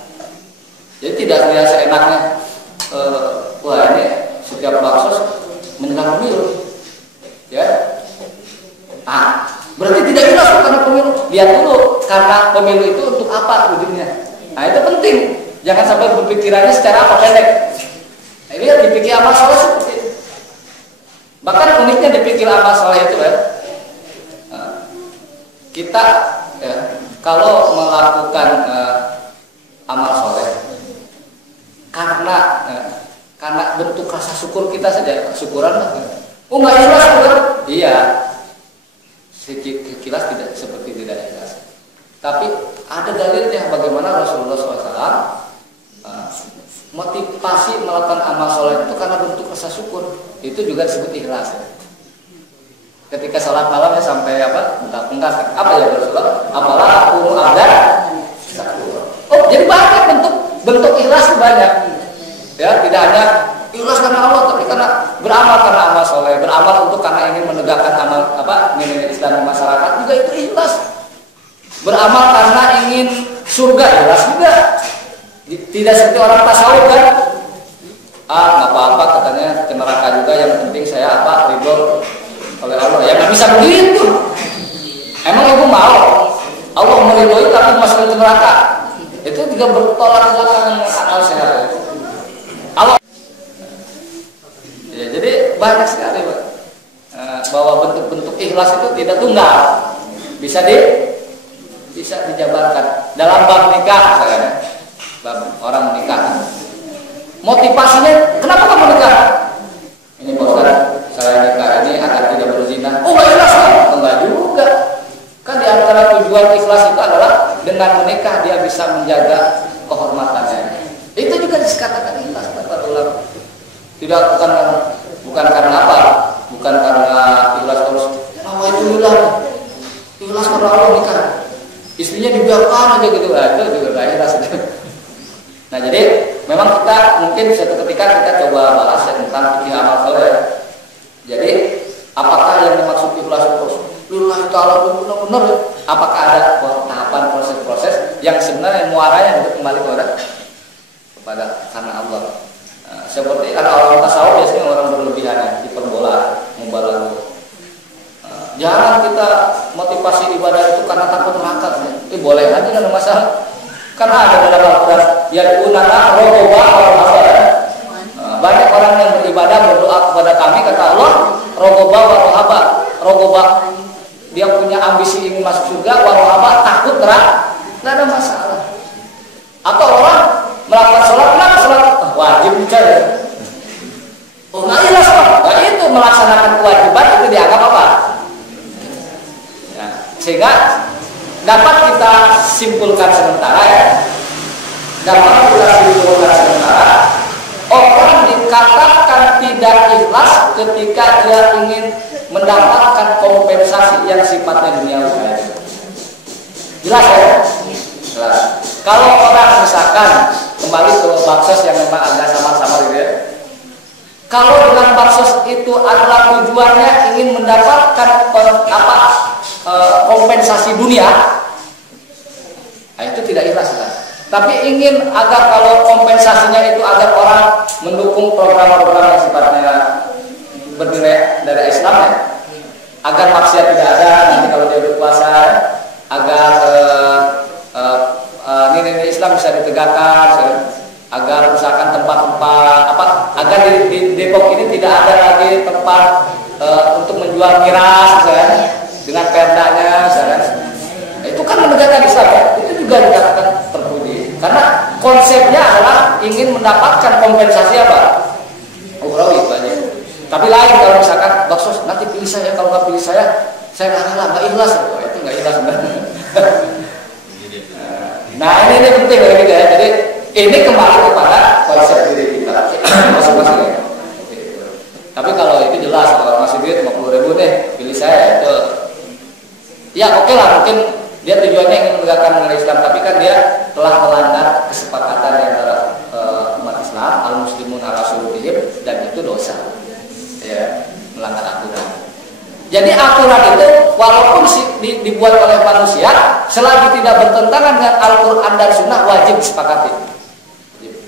Jadi tidak lihat seenaknya. Wah ini setiap baksos menjelang pemilu, ya. Berarti tidak jelas karena pemilu. Lihat dulu karena pemilu itu untuk apa ujungnya. Nah itu penting. Jangan sampai berpikirannya secara apa pendek. Nah, ini dipikir amal soleh seperti itu. Bahkan uniknya dipikir amal soleh itu ya. Kita ya, kalau melakukan amal soleh karena bentuk rasa syukur kita saja, syukuran lah. Oh nggak ikhlas syukur? Iya, sekilas tidak seperti tidak ikhlas. Tapi ada dalilnya bagaimana Rasulullah SAW motivasi melakukan amal soleh itu karena bentuk rasa syukur. Itu juga disebut ikhlas. Ya. Ketika sholat malamnya sampai bengkak apa ya Rasulullah? Apalah aku ada. Oh jadi banyak bentuk ikhlas itu banyak. Ya, tidak hanya ikhlas karena Allah, tapi karena beramal karena amal soleh, beramal untuk karena ingin menegakkan amal nilai Islam di masyarakat juga itu ikhlas. Beramal karena ingin surga ikhlas juga. Tidak seperti orang tasawuf kan? Nggak apa-apa katanya ke neraka juga, yang penting saya ridho oleh Allah. Ya nggak bisa begitu. Emang ibu mau Allah meridhoi tapi masuk ke neraka? Itu juga bertolak belakang dengan akal sehat. Ya, jadi banyak sekali Pak, bahwa bentuk-bentuk ikhlas itu tidak tunggal, bisa dijabarkan dalam bab nikah misalnya, bab orang menikah. Motivasinya kenapa kamu nikah? Ini bosan saya nikah ini agar tidak berzina. Oh nggak ikhlas kan? Enggak juga. Kan di antara tujuan ikhlas itu adalah dengan menikah dia bisa menjaga kehormatannya. Itu juga dikatakan ikhlas para ulama. Tidak bukan karena apa? Bukan karena ikhlas terus. Alhamdulillah. Ikhlas karena Allah nikah. Istrinya dibiarkan aja gitu. Itu juga nggak ikhlas. Nah jadi memang kita mungkin suatu ketika kita coba bahas tentang fikih amal soleh. Jadi apakah yang dimaksud ikhlas terus? Lillahi ta'ala benar-benar. Apakah ada tahapan proses-proses yang sebenarnya muaranya untuk kembali kepada karena Allah. Seperti karena orang tasawuf biasanya orang berlebihan ya, hiperbola, membalagu. Jangan kita motivasi ibadah itu karena takut neraka. Boleh aja, nggak ada masalah. Karena ada dalam Al-Quran yad'unana raghaban wa rahaban. Banyak orang yang beribadah berdoa kepada kami, kata Allah, raghaban wa rahaban. Raghaban dia punya ambisi ingin masuk surga, wa rahaban takut neraka. Nggak ada masalah. Atau orang melakukan sholat, kenapa sholat? Wajib saja. Oh, nggak ikhlas kok. Nah, itu melaksanakan kewajiban itu dianggap apa? Ya, sehingga dapat kita simpulkan sementara ya. Orang dikatakan tidak ikhlas ketika dia ingin mendapatkan kompensasi yang sifatnya duniawi. Jelas ya? Jelas. Kalau orang misalkan kembali ke baksos yang memang agak sama-sama gitu ya. Kalau dengan baksos itu adalah tujuannya ingin mendapatkan kompensasi dunia, nah itu tidak ikhlas kan? Tapi ingin agar kalau kompensasinya itu agar orang mendukung program-program yang sifatnya bernilai dari Islam ya, agar maksiat tidak ada nanti kalau dia berpuasa, agar nilai Islam bisa ditegakkan, agar misalkan tempat-tempat agar di Depok ini tidak ada lagi tempat untuk menjual miras misalkan, dengan perdanya misalkan. Nah, itu kan menegakkan Islam ya. Itu juga dikatakan terpuji karena konsepnya adalah ingin mendapatkan kompensasi apa? Ukhrawi banyak. Tapi lain kalau misalkan baksos nanti pilih saya, kalau nggak pilih saya nggak rela, nggak ikhlas. Itu nggak ikhlas sebenarnya. Nah ini penting gitu ya. Jadi ini kembali kepada konsep diri kita masing-masing ya. Tapi kalau itu jelas, kalau masih duit 50.000 nih pilih saya itu ya oke lah, mungkin dia tujuannya ingin menegakkan nilai Islam, tapi kan dia telah melanggar kesepakatan di antara umat Islam, al-muslimun ala syurutihim, dan itu dosa ya, melanggar aturan. Jadi aturan itu walaupun dibuat oleh manusia, selagi tidak bertentangan dengan Al-Quran dan Sunnah wajib disepakati.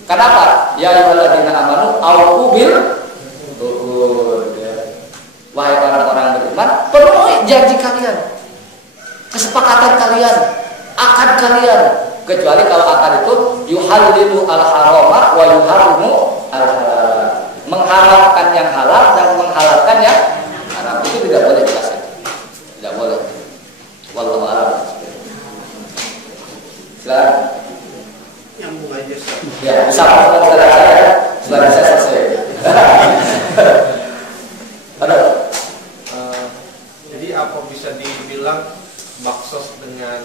Kenapa? Ya ayyuhalladzina amanu aufu bil uqud. Wahai orang-orang beriman, penuhi janji kalian, kesepakatan kalian, akad kalian. Kecuali kalau akad itu yuhallilu al-harama wa yuharrimu al-halal. Mengharamkan yang halal dan menghalalkan yang haram. Itu tidak boleh dikasih. Tidak boleh. Wallahu a'lam. Silakan. Nyambung aja. Ya, sama saudara saya. Saudara saya selesai. Aduh. Jadi apa bisa dibilang baksos dengan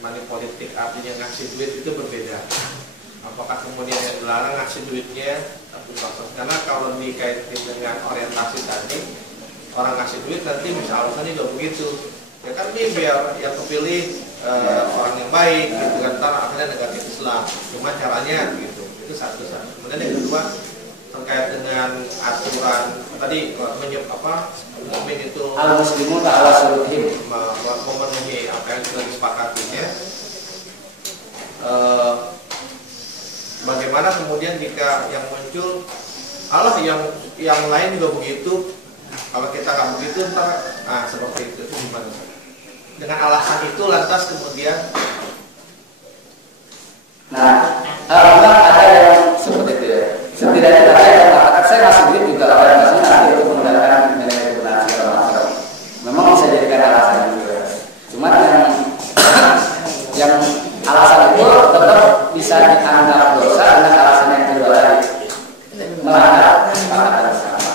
money politik, artinya ngasih duit itu berbeda? Apakah kemudian yang dilarang ngasih duitnya tapi baksos? Karena kalau dikaitkan dengan orientasi tadi, orang ngasih duit nanti bisa alasannya juga begitu. Ya kan ini biar yang kepilih orang yang baik gitu kan, ntar akhirnya negatif Islam. Cuma caranya gitu. Itu satu. Kemudian yang kedua terkait dengan aturan tadi mukmin itu al-muslimun ala syurutihim, memenuhi apa yang sudah disepakatinya. Bagaimana kemudian jika yang muncul Allah yang lain juga begitu, kalau kita nggak begitu ntar seperti itu gimana? Dengan alasan itu lantas kemudian ada yang seperti itu ya. Setidaknya ada yang mengatakan saya ngasih duit juga ada yang ngasih nanti untuk menggunakan nilai kebenaran segala macam. Memang bisa jadikan alasan juga. Cuman yang alasan itu tetap bisa dianggap dosa dengan alasan yang kedua tadi, melanggar kesepakatan bersama.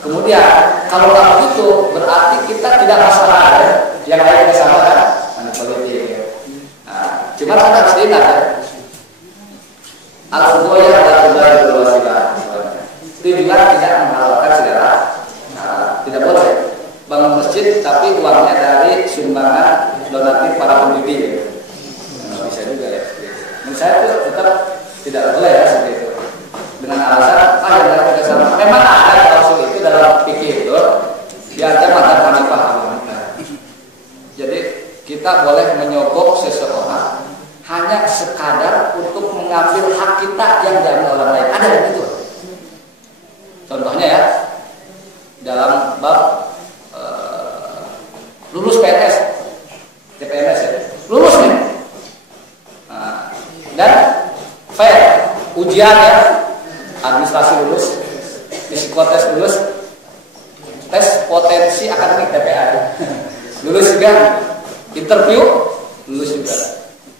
Kemudian kalau nggak begitu berarti kita tidak masalah ya. Yang lain bersama kan politik. Cuma kita harus diingat ya. Al-Quran adalah wasilah. Tujuan tidak menghalalkan segala, tidak boleh bangun masjid tapi uangnya dari sumbangan donatif para pembeli. Bisa juga ya. Menurut saya itu tetap tidak boleh ya seperti itu. Dengan alasan yang dalam kerjasama. Memang ada klausul itu dalam fikih itu di antara mata Hanifah. Jadi kita boleh menyogok seseorang hanya sekadar untuk mengambil hak kita yang diambil orang lain. Ada begitu. Contohnya ya, dalam bab lulus PNS, CPNS ya, lulus nih, dan fair, ujian ya, administrasi lulus, psikotes lulus, tes potensi akademik TPA, lulus juga, interview lulus juga.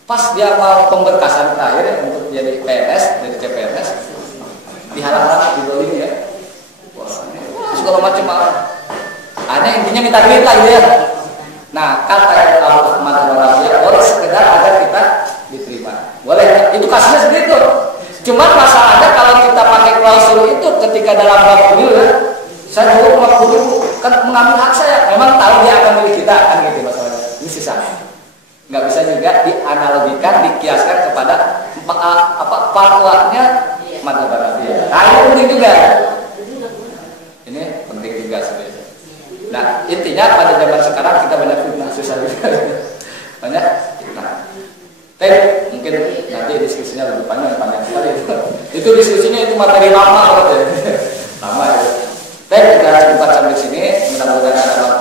Pas dia mau pemberkasan terakhir ya, untuk jadi PNS dari CPNS, dihalang-halang dibeli ya, segala macam hanya intinya minta duit lah gitu ya. Nah kata Ahmad Al-Rafiq boleh sekedar agar kita diterima, boleh, itu kasusnya seperti itu. Cuma masalahnya kalau kita pakai klausul itu ketika dalam bab pemilu ya, saya dulu waktu kan mengambil hak saya, memang tahu dia akan milih kita kan gitu masalahnya. Ini sisa, nggak bisa juga dianalogikan, dikiaskan kepada fatwanya Ahmad Al-Rafiq. Nah ini penting juga. Ini penting juga sebenarnya. Nah intinya pada zaman sekarang kita banyak fitnah, susah juga. Banyak fitnah. Tapi mungkin nanti diskusinya lebih panjang sekali. Itu diskusinya itu materi lama banget ya. Lama ya. Tapi kita cukupkan sampai sini. Mudah-mudahan ada